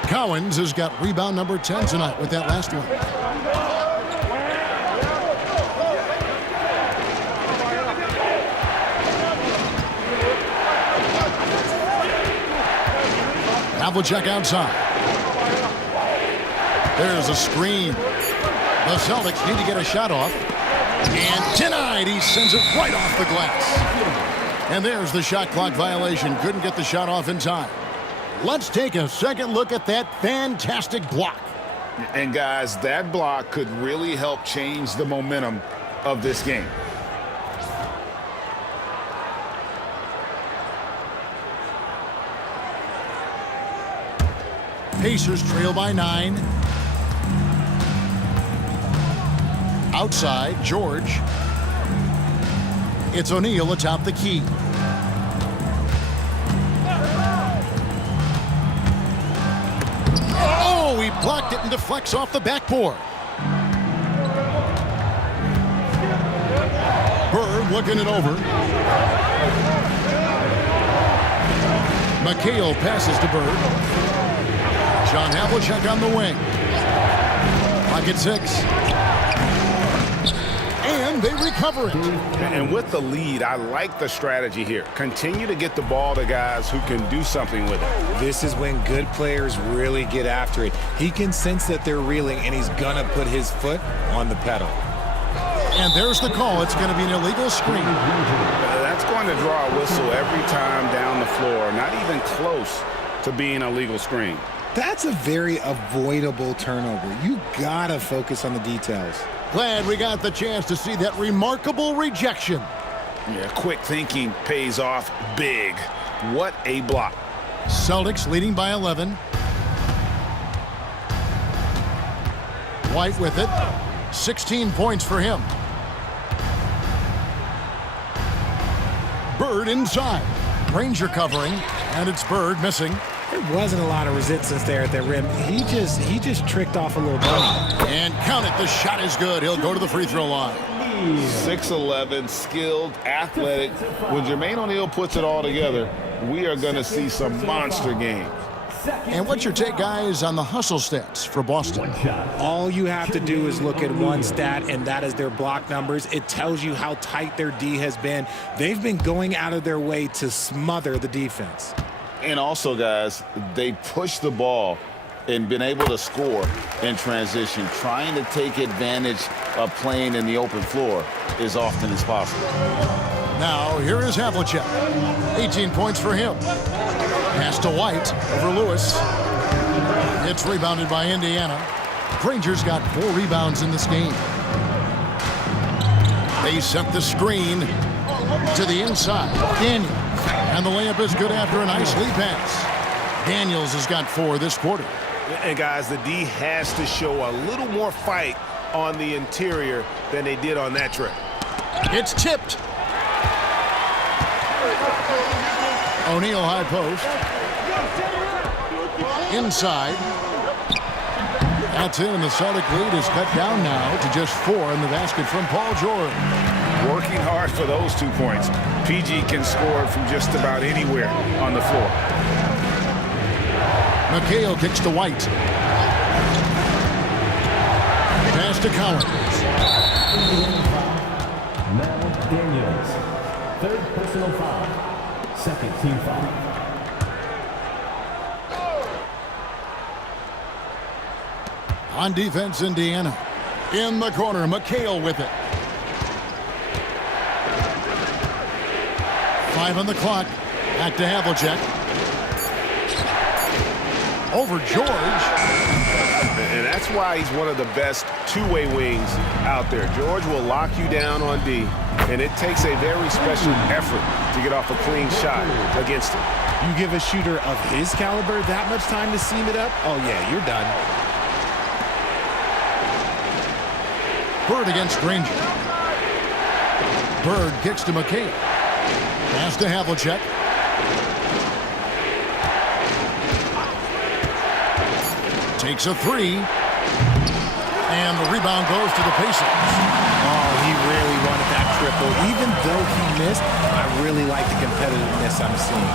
Cowens has got rebound number 10 tonight with that last one. Havlicek outside. There's a screen. The Celtics need to get a shot off. And denied. He sends it right off the glass. And there's the shot clock violation. Couldn't get the shot off in time. Let's take a second look at that fantastic block. And guys, that block could really help change the momentum of this game. Pacers trail by 9. Outside, George. It's O'Neal atop the key. Oh, he blocked it and deflects off the backboard. Bird looking it over. McHale passes to Bird. John Havlicek on the wing. Pocket 6. And they recover it. And with the lead, I like the strategy here. Continue to get the ball to guys who can do something with it. This is when good players really get after it. He can sense that they're reeling, and he's going to put his foot on the pedal. And there's the call. It's going to be an illegal screen. That's going to draw a whistle every time down the floor. Not even close to being a legal screen. That's a very avoidable turnover. You got to focus on the details. Glad we got the chance to see that remarkable rejection. Yeah, quick thinking pays off big. What a block. Celtics leading by 11. White with it. 16 points for him. Bird inside. Ranger covering, and it's Bird missing. There wasn't a lot of resistance there at the rim. He just tricked off a little bunny. And count it, the shot is good. He'll go to the free throw line. 6'11", skilled, athletic. When Jermaine O'Neal puts it all together, we are going to see some monster games. And what's your take, guys, on the hustle stats for Boston? All you have to do is look at one stat, and that is their block numbers. It tells you how tight their D has been. They've been going out of their way to smother the defense. And also, guys, they push the ball and been able to score in transition. Trying to take advantage of playing in the open floor as often as possible. Now, here is Havlicek. 18 points for him. Pass to White over Lewis. It's rebounded by Indiana. Granger's got 4 rebounds in this game. They set the screen to the inside. Daniels. And the layup is good after a nice lead pass. Daniels has got 4 this quarter. And guys, the D has to show a little more fight on the interior than they did on that trip. It's tipped. O'Neal high post. Inside. That's it, and the Celtic lead is cut down now to just 4 in the basket from Paul George. Working hard for those 2 points. PG can score from just about anywhere on the floor. McHale kicks to White. Pass to Cowens. Now Daniels. 3rd personal foul. 2nd team foul. On defense, Indiana. In the corner, McHale with it. 5 on the clock. Back to Havlicek. Over George. And that's why he's one of the best two-way wings out there. George will lock you down on D, and it takes a very special effort to get off a clean shot against him. You give a shooter of his caliber that much time to seam it up, oh yeah, you're done. Bird against Granger. Bird kicks to McCabe. Pass to Havlicek. Takes a three. And the rebound goes to the Pacers. Oh, he really wanted that triple. Even though he missed, I really like the competitiveness I'm seeing.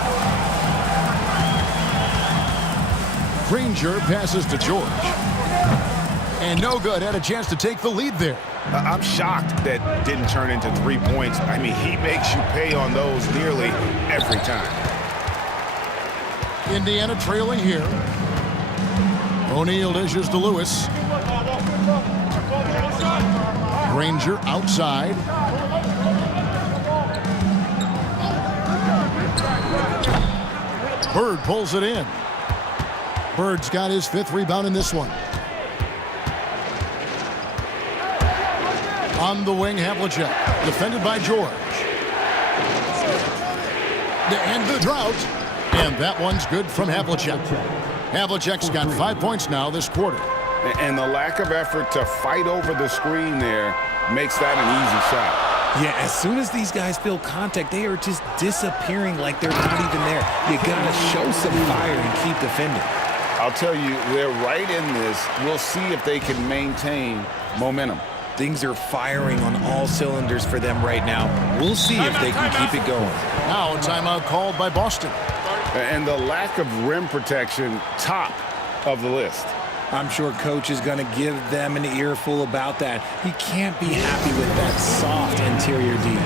Granger passes to George. And no good. Had a chance to take the lead there. I'm shocked that didn't turn into 3 points. I mean, he makes you pay on those nearly every time. Indiana trailing here. O'Neal dishes to Lewis. Granger outside. Bird pulls it in. Bird's got his 5th rebound in this one. On the wing, Havlicek, defended by George. To end the drought. And that one's good from Havlicek. Havlicek's got 5 points now this quarter. And the lack of effort to fight over the screen there makes that an easy shot. Yeah, as soon as these guys feel contact, they are just disappearing like they're not even there. You got to show some fire and keep defending. I'll tell you, they're right in this. We'll see if they can maintain momentum. Things are firing on all cylinders for them right now. We'll see if they can keep it going. Now a timeout called by Boston. And the lack of rim protection, top of the list. I'm sure coach is going to give them an earful about that. He can't be happy with that soft interior D.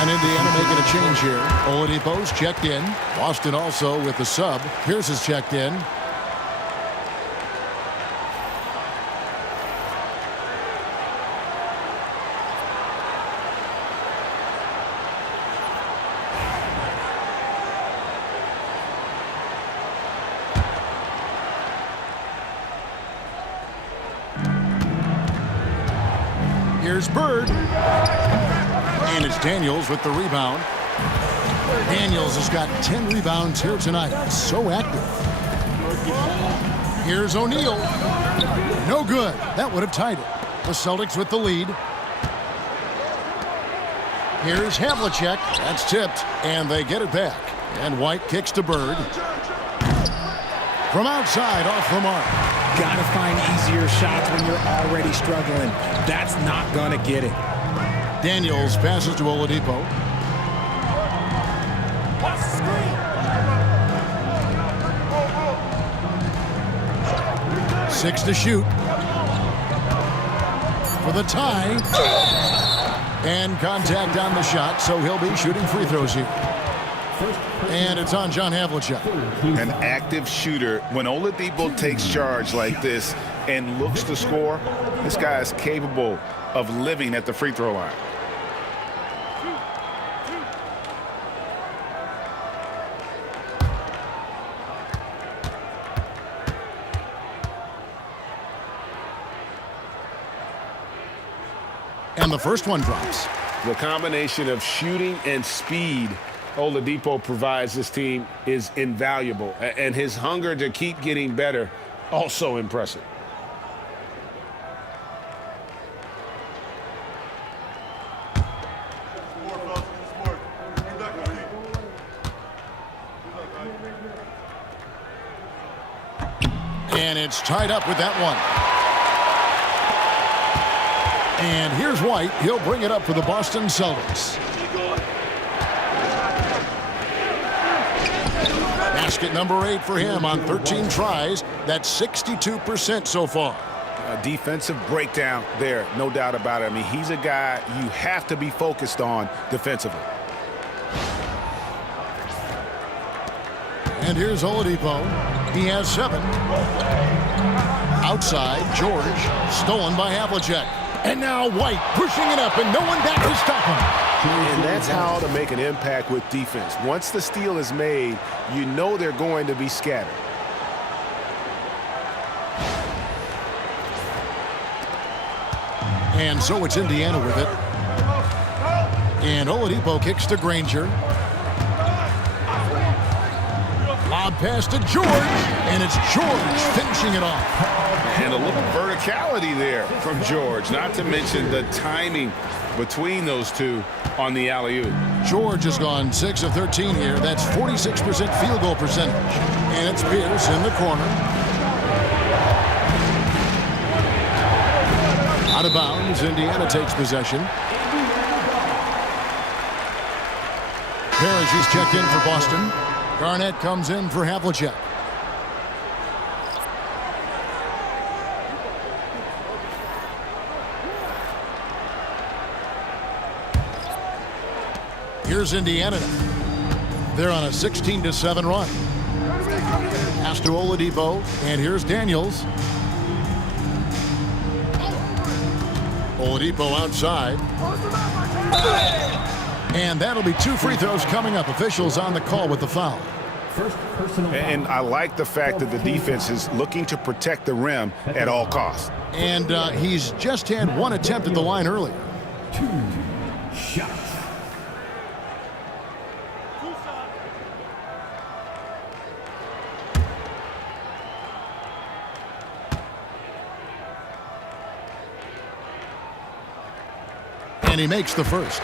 And Indiana making a change here. Oladipo's checked in. Boston also with the sub. Pierce is checked in. Here's Bird. And it's Daniels with the rebound. Daniels has got 10 rebounds here tonight. So active. Here's O'Neal. No good. That would have tied it. The Celtics with the lead. Here's Havlicek. That's tipped. And they get it back. And White kicks to Bird. From outside, off the mark. Gotta find easier shots when you're already struggling. That's not gonna get it. Daniels passes to Oladipo. Watch the screen. 6 to shoot. For the tie. And contact on the shot, so he'll be shooting free throws here. And it's on John Havlicek. An active shooter. When Oladipo takes charge like this and looks to score, this guy is capable of living at the free throw line. And the first one drops. The combination of shooting and speed Oladipo provides this team is invaluable. And his hunger to keep getting better, also impressive. And it's tied up with that one. And here's White. He'll bring it up for the Boston Celtics. Basket number 8 for him on 13 tries. That's 62% so far. A defensive breakdown there, no doubt about it. I mean, he's a guy you have to be focused on defensively. And here's Oladipo. He has 7. Outside, George. Stolen by Havlicek. And now White pushing it up, and no one back to stop him. And that's how to make an impact with defense. Once the steal is made, you know they're going to be scattered. And so it's Indiana with it. And Oladipo kicks to Granger. Lob pass to George, and it's George finishing it off. And a little verticality there from George, not to mention the timing between those two on the alley-oop. George has gone 6 of 13 here. That's 46% field goal percentage. And it's Pierce in the corner. Out of bounds, Indiana takes possession. Parrish is checked in for Boston. Garnett comes in for Havlicek. Here's Indiana. They're on a 16-7 run. Pass to Oladipo, and here's Daniels. Oladipo outside. And that'll be 2 free throws coming up. Officials on the call with the foul. And I like the fact that the defense is looking to protect the rim at all costs. And he's just had 1 attempt at the line earlier. 2 shots. And he makes the first.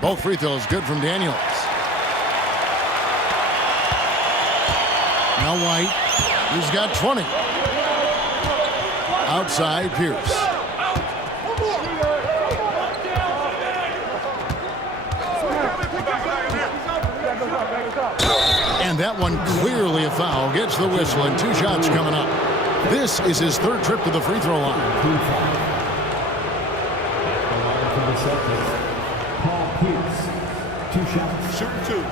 Both free throws good from Daniels. Now White. He's got 20. Outside, Pierce. And that one clearly a foul. Gets the whistle, and 2 shots coming up. This is his 3rd trip to the free throw line. For the Celtics, Paul Pierce. 2 shots. Shooting 2.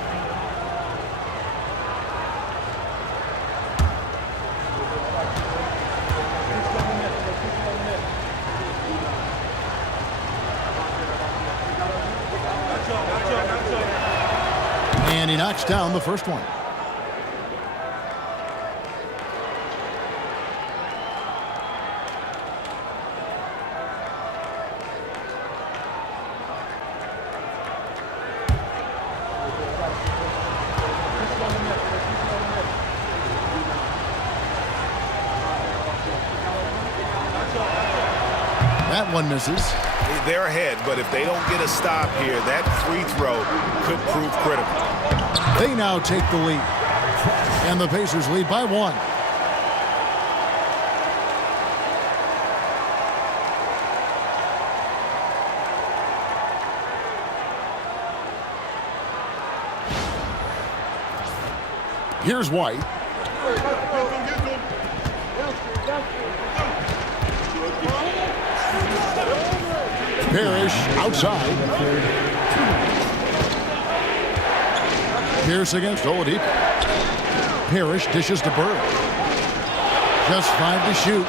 And he knocks down the first one. That one misses. They're ahead, but if they don't get a stop here, that free throw could prove critical. They now take the lead. And the Pacers lead by 1. Here's White. Parrish outside. Pierce against Oladipo. Parrish dishes to Bird. Just 5 to shoot.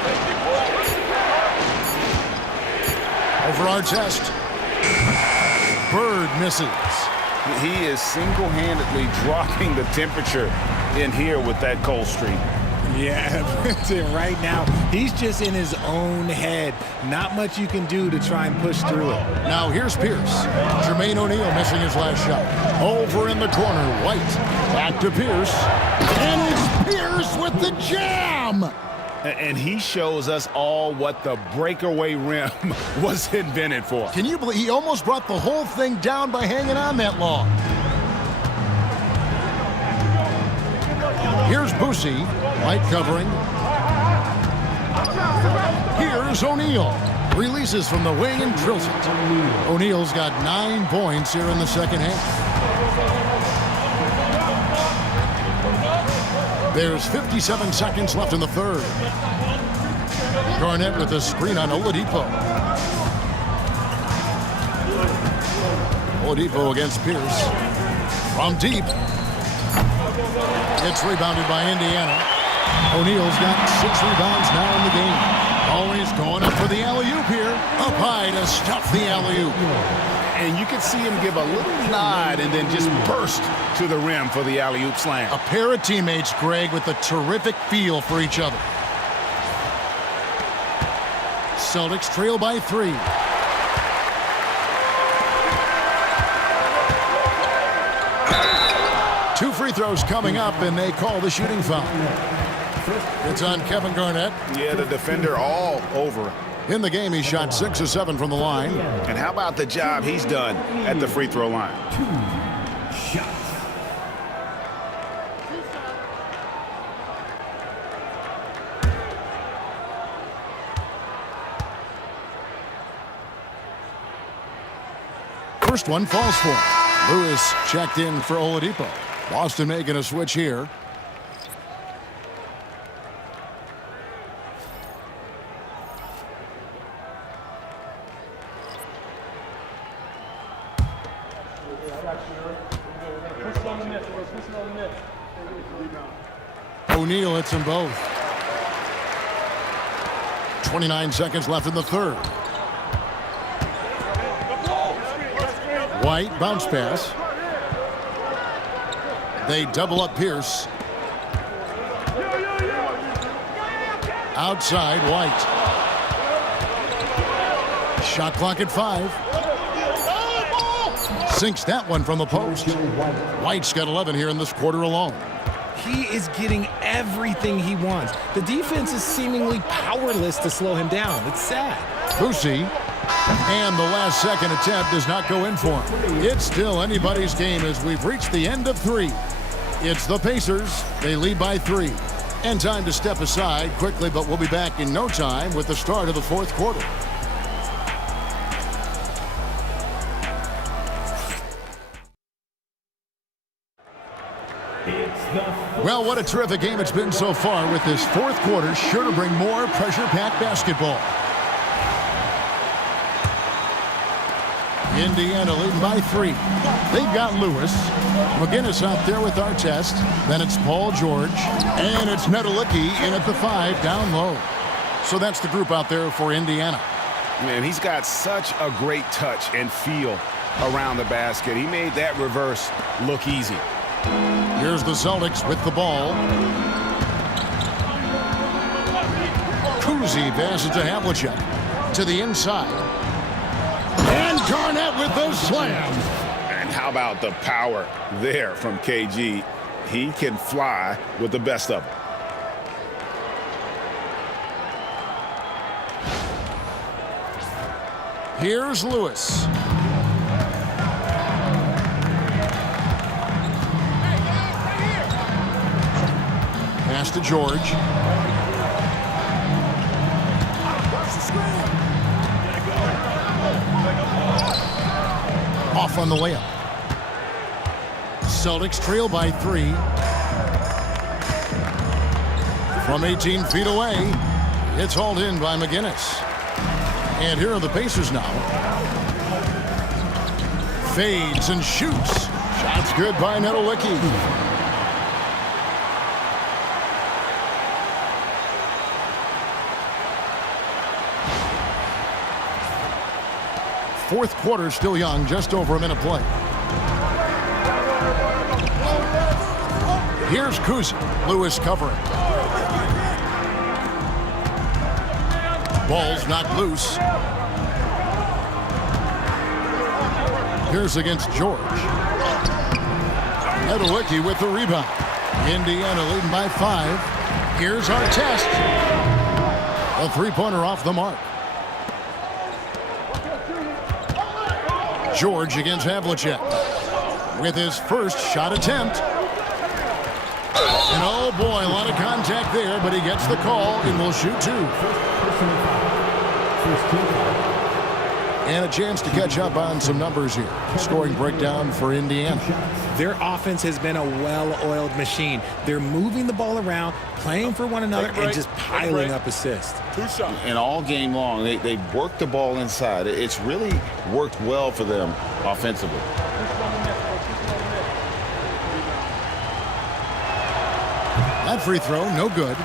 Over our test. Bird misses. He is single-handedly dropping the temperature in here with that cold streak. Yeah, right now, he's just in his own head. Not much you can do to try and push through it. Now here's Pierce. Jermaine O'Neal missing his last shot. Over in the corner, White. Back to Pierce. And it's Pierce with the jam! And he shows us all what the breakaway rim was invented for. Can you believe he almost brought the whole thing down by hanging on that long? Here's Boosie, White covering. Here's O'Neal. Releases from the wing and drills it. O'Neal's got 9 points here in the second half. There's 57 seconds left in the third. Garnett with a screen on Oladipo. Oladipo against Pierce. From deep. It's rebounded by Indiana. O'Neal's got 6 rebounds now in the game. Always going up for the alley-oop here. Up high to stuff the alley-oop. And you can see him give a little nod and then just burst to the rim for the alley-oop slam. A pair of teammates, Greg, with a terrific feel for each other. Celtics trail by 3. Two free throws coming up, and they call the shooting foul. It's on Kevin Garnett. Yeah, the defender all over. In the game, he shot 6 of 7 from the line. And how about the job he's done at the free throw line? 2 shots. First one falls for him. Lewis checked in for Oladipo. Boston making a switch here. O'Neal hits them both. 29 seconds left in the third. White bounce pass. They double up Pierce. Outside White. Shot clock at 5. Sinks that one from the post. White's got 11 here in this quarter alone. He is getting everything he wants. The defense is seemingly powerless to slow him down. It's sad. Boosie. And the last second attempt does not go in for him. It's still anybody's game as we've reached the end of 3. It's the Pacers. They lead by 3. And time to step aside quickly, but we'll be back in no time with the start of the fourth quarter. Well, what a terrific game it's been so far with this fourth quarter. Sure to bring more pressure-packed basketball. Indiana leading by 3. They've got Lewis. McGinnis out there with Artest. Then it's Paul George. And it's Nedelicki in at the 5 down low. So that's the group out there for Indiana. Man, he's got such a great touch and feel around the basket. He made that reverse look easy. Here's the Celtics with the ball. Kuzi passes to Havlicek. To the inside. And Garnett with the slam. And how about the power there from KG? He can fly with the best of them. Here's Lewis. Pass to George. Off on the layup. Celtics trail by 3. From 18 feet away, it's hauled in by McGinnis. And here are the Pacers now. Fades and shoots. Shots good by Nedelicki. Fourth quarter still young, just over a minute play. Here's Kuzi. Lewis covering. Ball's knocked loose. Here's against George. Nedelicki with the rebound. Indiana leading by 5. Here's our test. A three-pointer off the mark. George against Havlicek with his first shot attempt. And oh boy, a lot of contact there, but he gets the call and will shoot 2. And a chance to catch up on some numbers here. Scoring breakdown for Indiana. Their offense has been a well-oiled machine. They're moving the ball around, playing for one another, and just piling up assists. 2 shots. And all game long, they worked the ball inside. It's really worked well for them offensively. That free throw, no good.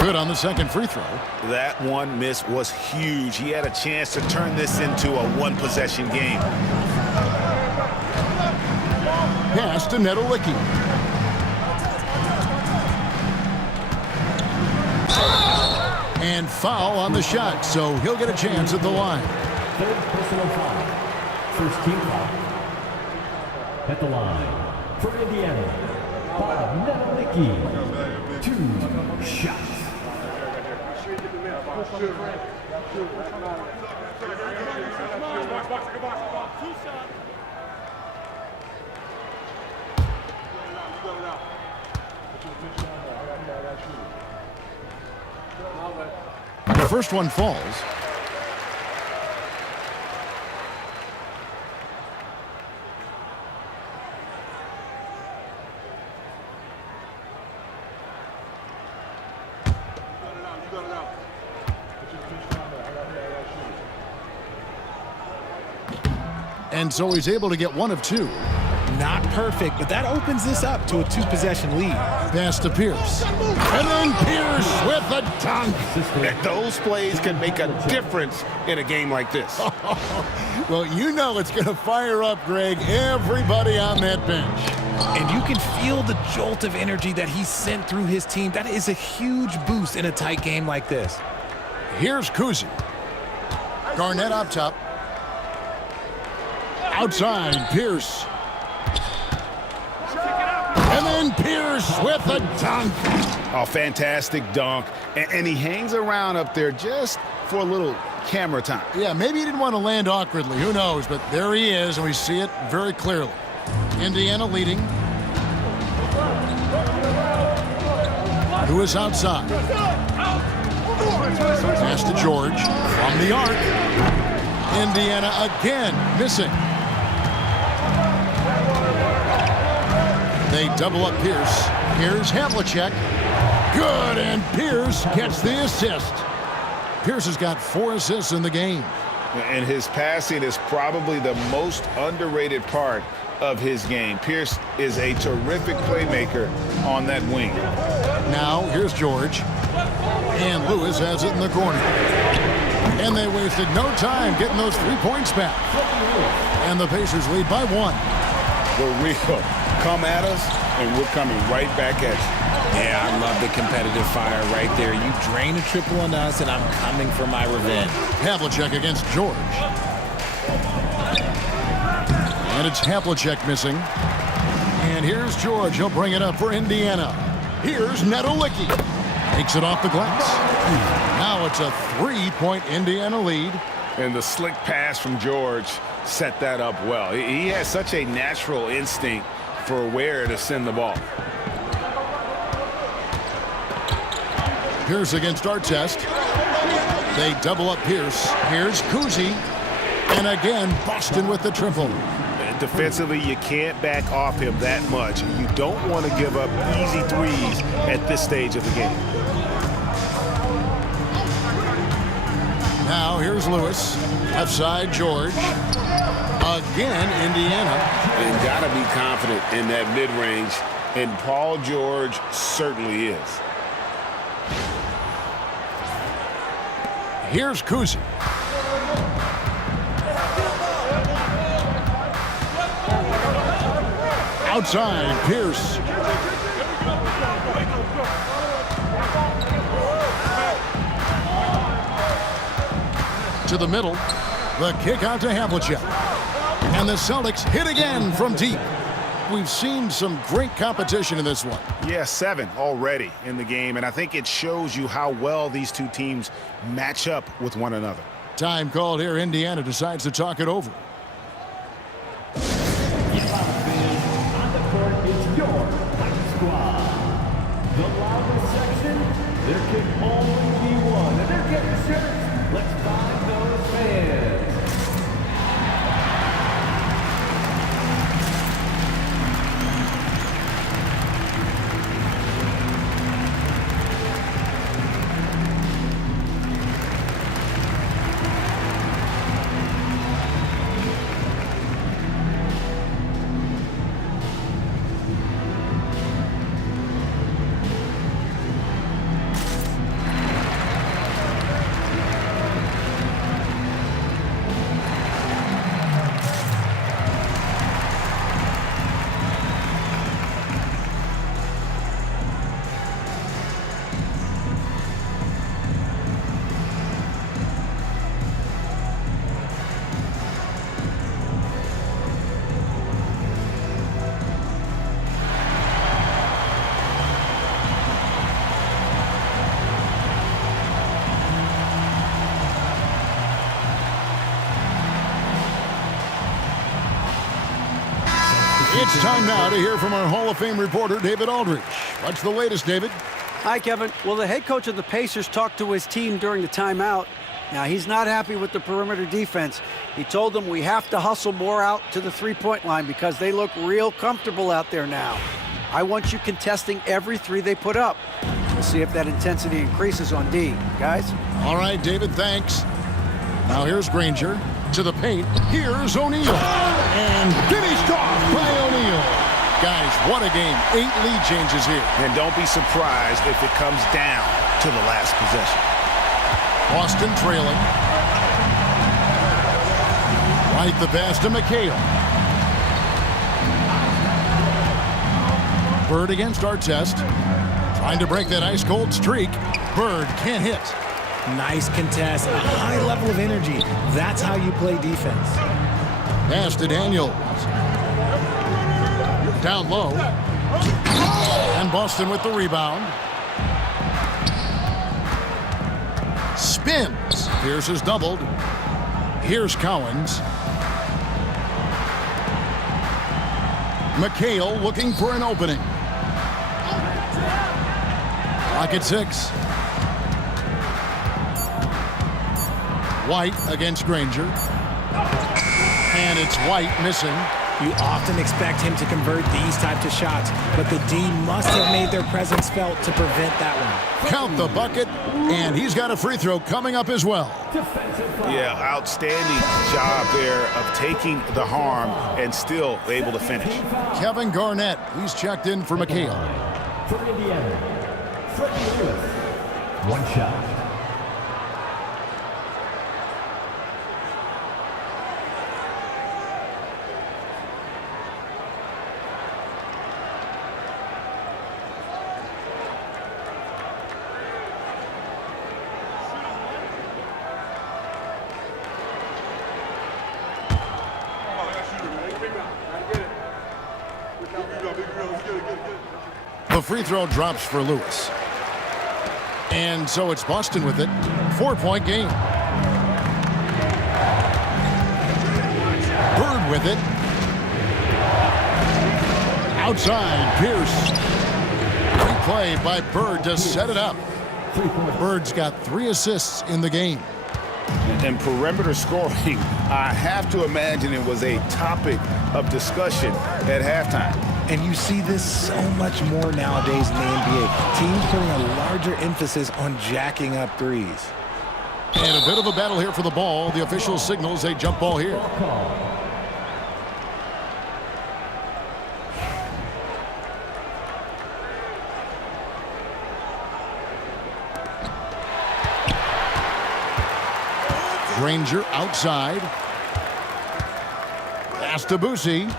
Good on the second free throw. That one miss was huge. He had a chance to turn this into a one-possession game. Pass to Nedelicki. And foul on the shot, so he'll get a chance at the line. Third personal foul. First team foul. At the line for Indiana, Bob Nedelicki. 2 shots. The first one falls. And so he's able to get 1 of 2. Not perfect, but that opens this up to a 2-possession lead. Pass to Pierce. And then Pierce with a dunk. Those plays can make a difference in a game like this. Well, you know it's going to fire up, Greg, everybody on that bench. And you can feel the jolt of energy that he sent through his team. That is a huge boost in a tight game like this. Here's Kuzi. Garnett up top. Outside, Pierce. And then Pierce with a dunk. A fantastic dunk. And he hangs around up there just for a little camera time. Yeah, maybe he didn't want to land awkwardly. Who knows? But there he is, and we see it very clearly. Indiana leading. Lewis outside. Pass to George from the arc. Indiana again missing. They double up Pierce. Here's Havlicek. Good, and Pierce gets the assist. Pierce has got 4 assists in the game. And his passing is probably the most underrated part of his game. Pierce is a terrific playmaker on that wing. Now, here's George. And Lewis has it in the corner. And they wasted no time getting those 3 points back. And the Pacers lead by 1. The real come at us, and we're coming right back at you. Yeah, I love the competitive fire right there. You drain a triple on us, and I'm coming for my revenge. Havlicek against George. And it's Havlicek missing. And here's George. He'll bring it up for Indiana. Here's Nedelicki. Takes it off the glass. Now it's a 3-point Indiana lead. And the slick pass from George set that up well. He has such a natural instinct for where to send the ball. Pierce against Artest. They double up Pierce. Here's Kuzi. And again, Boston with the triple. Defensively, you can't back off him that much. You don't want to give up easy threes at this stage of the game. Now here's Lewis. Left side, George. Again, Indiana. And got to be confident in that mid-range, and Paul George certainly is. Here's Kuzi. Outside, Pierce. To the middle. The kick out to Havlicek. And the Celtics hit again from deep. We've seen some great competition in this one. Yeah, 7 already in the game, and I think it shows you how well these two teams match up with one another. Time called here. Indiana decides to talk it over. Get loud, fans. On the court is your Fight Squad. The loudest section, there can only be one. And they're getting shirts. Let's find those fans. It's time now to hear from our Hall of Fame reporter, David Aldridge. What's the latest, David? Hi, Kevin. Well, the head coach of the Pacers talked to his team during the timeout. Now, he's not happy with the perimeter defense. He told them we have to hustle more out to the three-point line because they look real comfortable out there now. I want you contesting every three they put up. We'll see if that intensity increases on D. Guys? All right, David, thanks. Now here's Granger. To the paint. Here's O'Neal. And finished off by O'Neal. Guys, what a game. 8 lead changes here. And don't be surprised if it comes down to the last possession. Boston trailing. Right the pass to McHale. Bird against Artest. Trying to break that ice-cold streak. Bird can't hit. Nice contest, a high level of energy. That's how you play defense. Pass to Daniels. Down low. And Boston with the rebound. Spins. Pierce is doubled. Here's Cowens. McHale looking for an opening. Clock at 6. White against Granger. And it's White missing. You often expect him to convert these types of shots, but the D must have made their presence felt to prevent that one. Count the bucket, and he's got a free throw coming up as well. Yeah, outstanding job there of taking the harm and still able to finish. Kevin Garnett, he's checked in for McHale. For Indiana, Freddie Lewis. One shot. The free throw drops for Lewis. And so it's Boston with it. 4-point game. Bird with it. Outside, Pierce. Great play by Bird to set it up. Bird's got 3 assists in the game. And perimeter scoring, I have to imagine it was a topic of discussion at halftime. And you see this so much more nowadays in the NBA. Teams putting a larger emphasis on jacking up threes. And a bit of a battle here for the ball. The official signals a jump ball here. Granger outside. Pass to Boosie.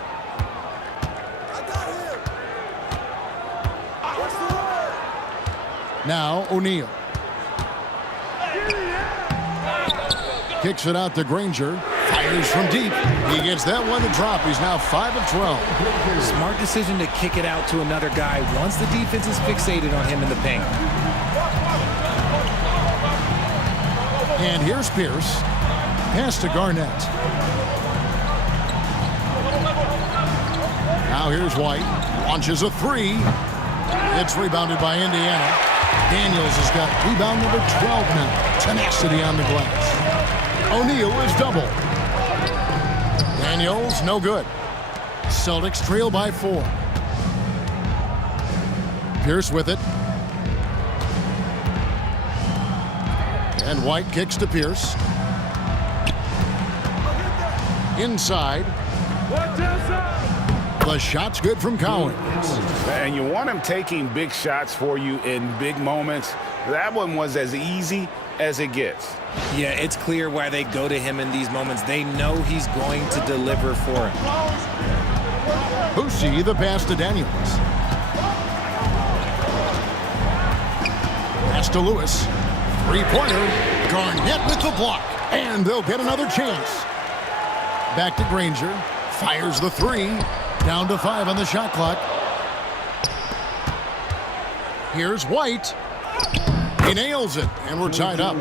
Now O'Neal. Kicks it out to Granger. Fires from deep. He gets that one to drop. He's now 5 of 12. Smart decision to kick it out to another guy once the defense is fixated on him in the paint. And here's Pierce. Pass to Garnett. Now here's White. Launches a three. It's rebounded by Indiana. Daniels has got rebound number 12 now. Tenacity on the glass. O'Neal is double. Daniels, no good. Celtics trail by 4. Pierce with it. And White kicks to Pierce. Inside. The shot's good from Cowens. And you want him taking big shots for you in big moments. That one was as easy as it gets. Yeah, it's clear why they go to him in these moments. They know he's going to deliver for him. Boucher, the pass to Daniels. Pass to Lewis. Three-pointer. Garnett with the block. And they'll get another chance. Back to Granger. Fires the three. Down to 5 on the shot clock. Here's White. He nails it, and we're tied up.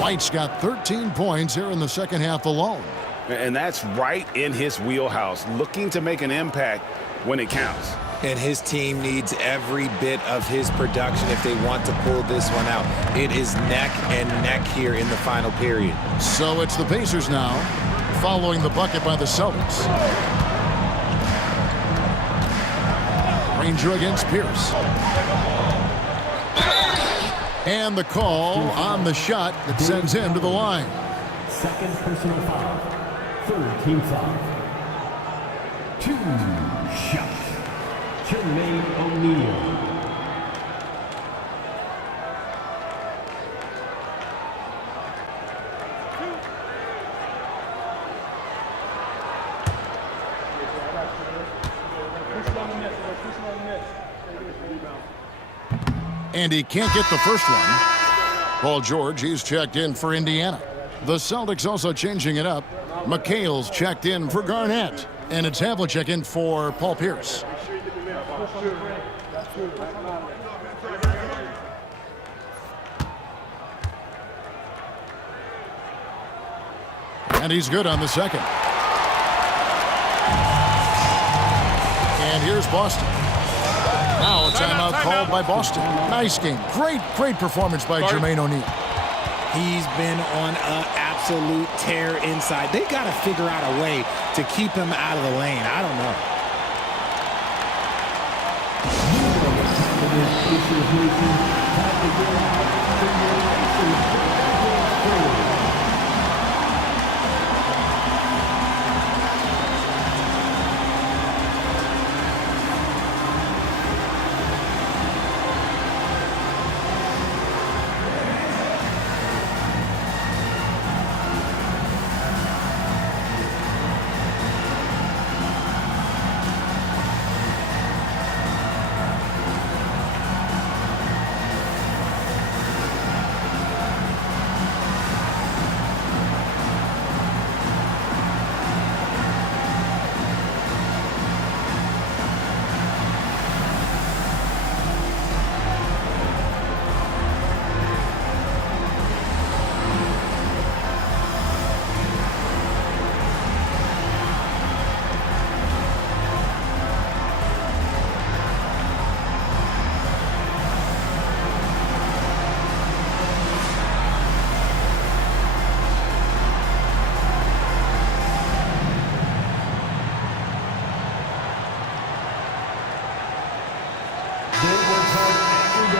White's got 13 points here in the second half alone. And that's right in his wheelhouse, looking to make an impact when it counts. And his team needs every bit of his production if they want to pull this one out. It is neck and neck here in the final period. So it's the Pacers now, following the bucket by the Celtics. Granger against Pierce. And the call on the shot that sends him to the line. Second personal foul. Third team foul. 2 shots. Jermaine O'Neal. And he can't get the first one. Paul George, he's checked in for Indiana. The Celtics also changing it up. McHale's checked in for Garnett. And it's Havlicek in for Paul Pierce. And he's good on the second. And here's Boston. Now a timeout called by Boston. Nice game. Great performance by Jermaine O'Neal. He's been on an absolute tear inside. They got to figure out a way to keep him out of the lane. I don't know.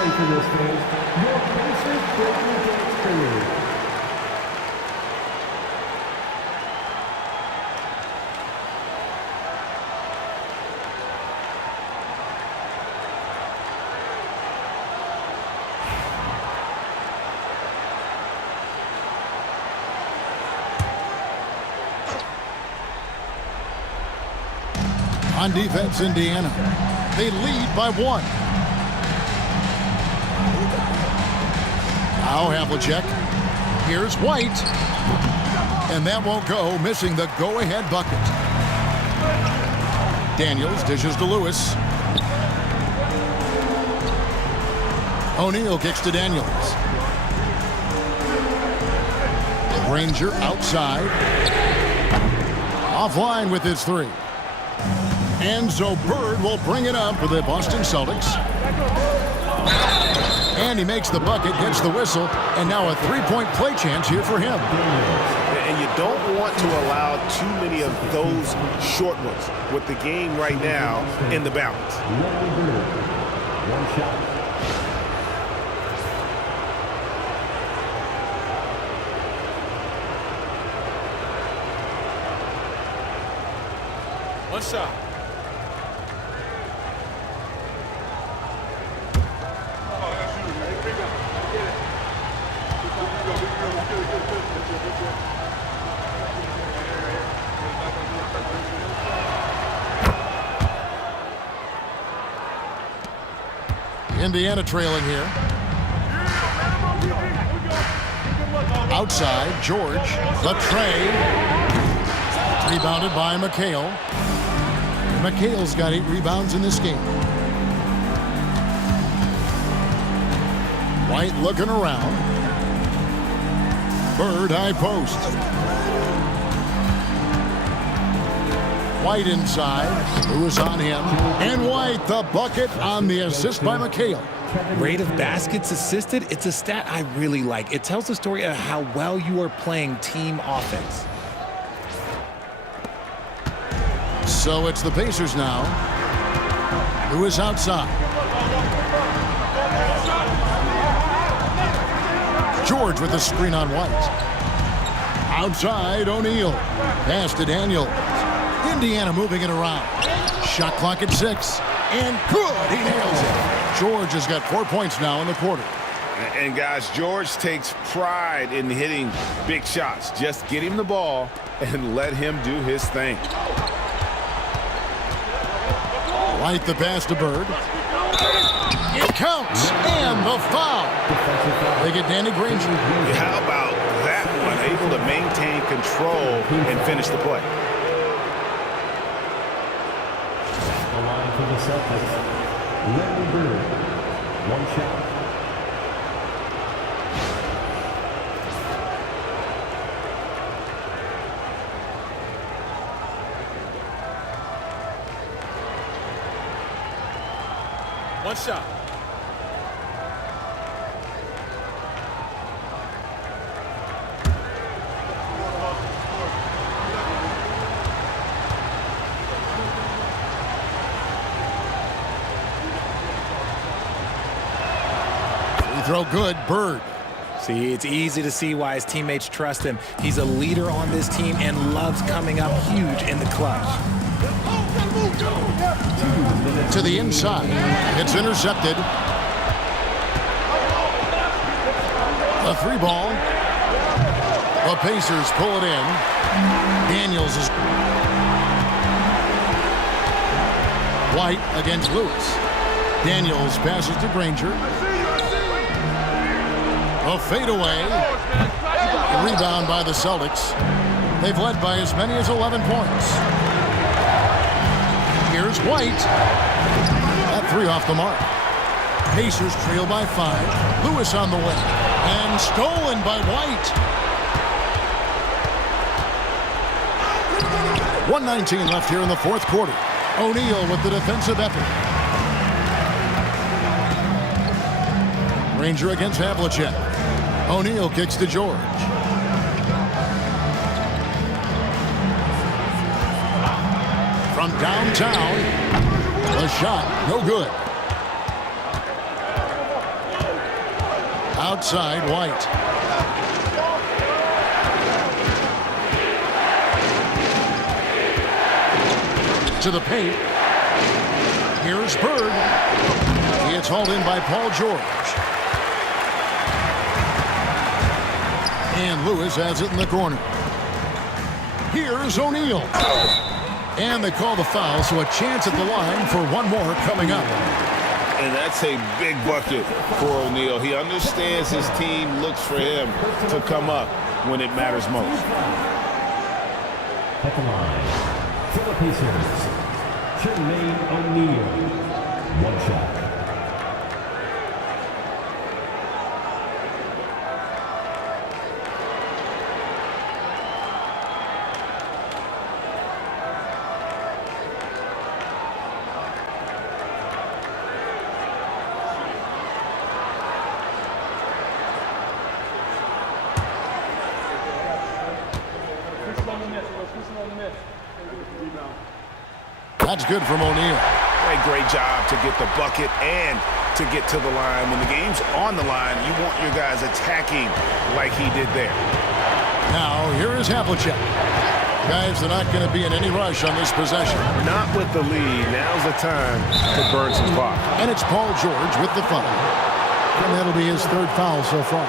For this game, your Pacers breaking dance crew. On defense, Indiana. They lead by 1. Now Havlicek. Here's White. And that won't go, missing the go-ahead bucket. Daniels dishes to Lewis. O'Neal kicks to Daniels. Granger outside. Offline with his three. And so Bird will bring it up for the Boston Celtics. And he makes the bucket, gets the whistle, and now a three-point play chance here for him. And you don't want to allow too many of those short ones with the game right now in the balance. One shot. One shot. Indiana trailing here. Outside, George. The tray. Rebounded by McHale. McHale's got 8 rebounds in this game. White looking around. Bird high post. White inside. Lewis on him. And White the bucket on the assist by McHale. Rate of baskets assisted, it's a stat I really like. It tells the story of how well you are playing team offense. So it's the Pacers now. Lewis outside. George with the screen on White. Outside, O'Neal. Pass to Daniels. Indiana moving it around. Shot clock at 6. And good, he nails it. George has got 4 points now in the quarter. And guys, George takes pride in hitting big shots. Just get him the ball and let him do his thing. White the pass to Bird. It counts, and the foul. They get Danny Granger. How about that one? Able to maintain control and finish the play. The line for the Celtics. Larry Bird. One shot. One shot. Free throw good, Bird. See, it's easy to see why his teammates trust him. He's a leader on this team and loves coming up huge in the clutch. To the inside. It's intercepted. A 3 ball. The Pacers pull it in. Daniels is White against Lewis. Daniels passes to Granger. A fadeaway. Rebound by the Celtics. They've led by as many as 11 points. Here's White. That 3 off the mark. Pacers trail by 5. Lewis on the wing. And stolen by White. 1:19 left here in the fourth quarter. O'Neal with the defensive effort. Granger against Havlicek. O'Neal kicks to George. From downtown, the shot, no good. Outside, White. To the paint. Here's Bird. He gets hauled in by Paul George. And Lewis has it in the corner. Here's O'Neal. And they call the foul, so a chance at the line for one more coming up. And that's a big bucket for O'Neal. He understands his team looks for him to come up when it matters most. At the line, for the Pacers, Jermaine O'Neal. One shot. That's good from O'Neal. Great job to get the bucket and to get to the line. When the game's on the line, you want your guys attacking like he did there. Now, here is Havlicek. Guys, they're not going to be in any rush on this possession. Not with the lead. Now's the time to burn some clock. And it's Paul George with the foul. And that'll be his third foul so far.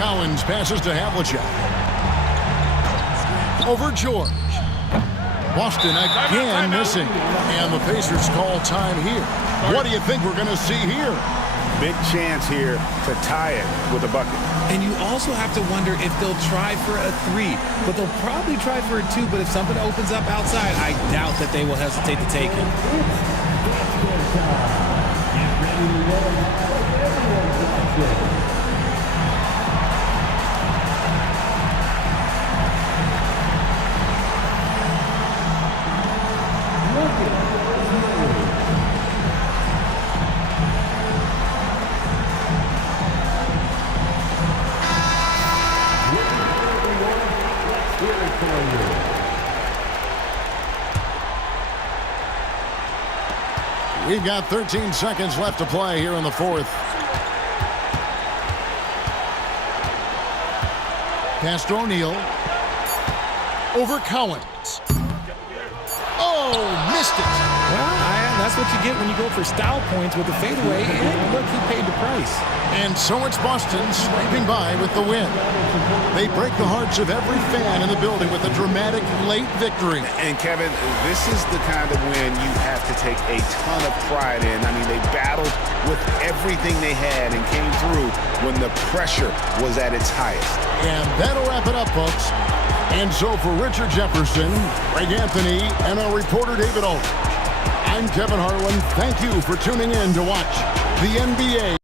Collins passes to Havlicek. Over George. Boston again missing. And the Pacers call time here. What do you think we're going to see here? Big chance here to tie it with a bucket. And you also have to wonder if they'll try for a 3, but they'll probably try for a 2. But if something opens up outside, I doubt that they will hesitate to take it. We've got 13 seconds left to play here in the fourth. Pass to O'Neal. Over Collins. Oh, missed it. Well, that's what you get when you go for style points with the fadeaway. And look, he paid the price. And so it's Boston scraping by with the win. They break the hearts of every fan in the building with a dramatic late victory. And Kevin, this is the kind of win you have to take a ton of pride in. I mean, they battled with everything they had and came through when the pressure was at its highest. And that'll wrap it up, folks. And so for Richard Jefferson, Greg Anthony, and our reporter David Aldridge, I'm Kevin Harlan. Thank you for tuning in to watch the NBA.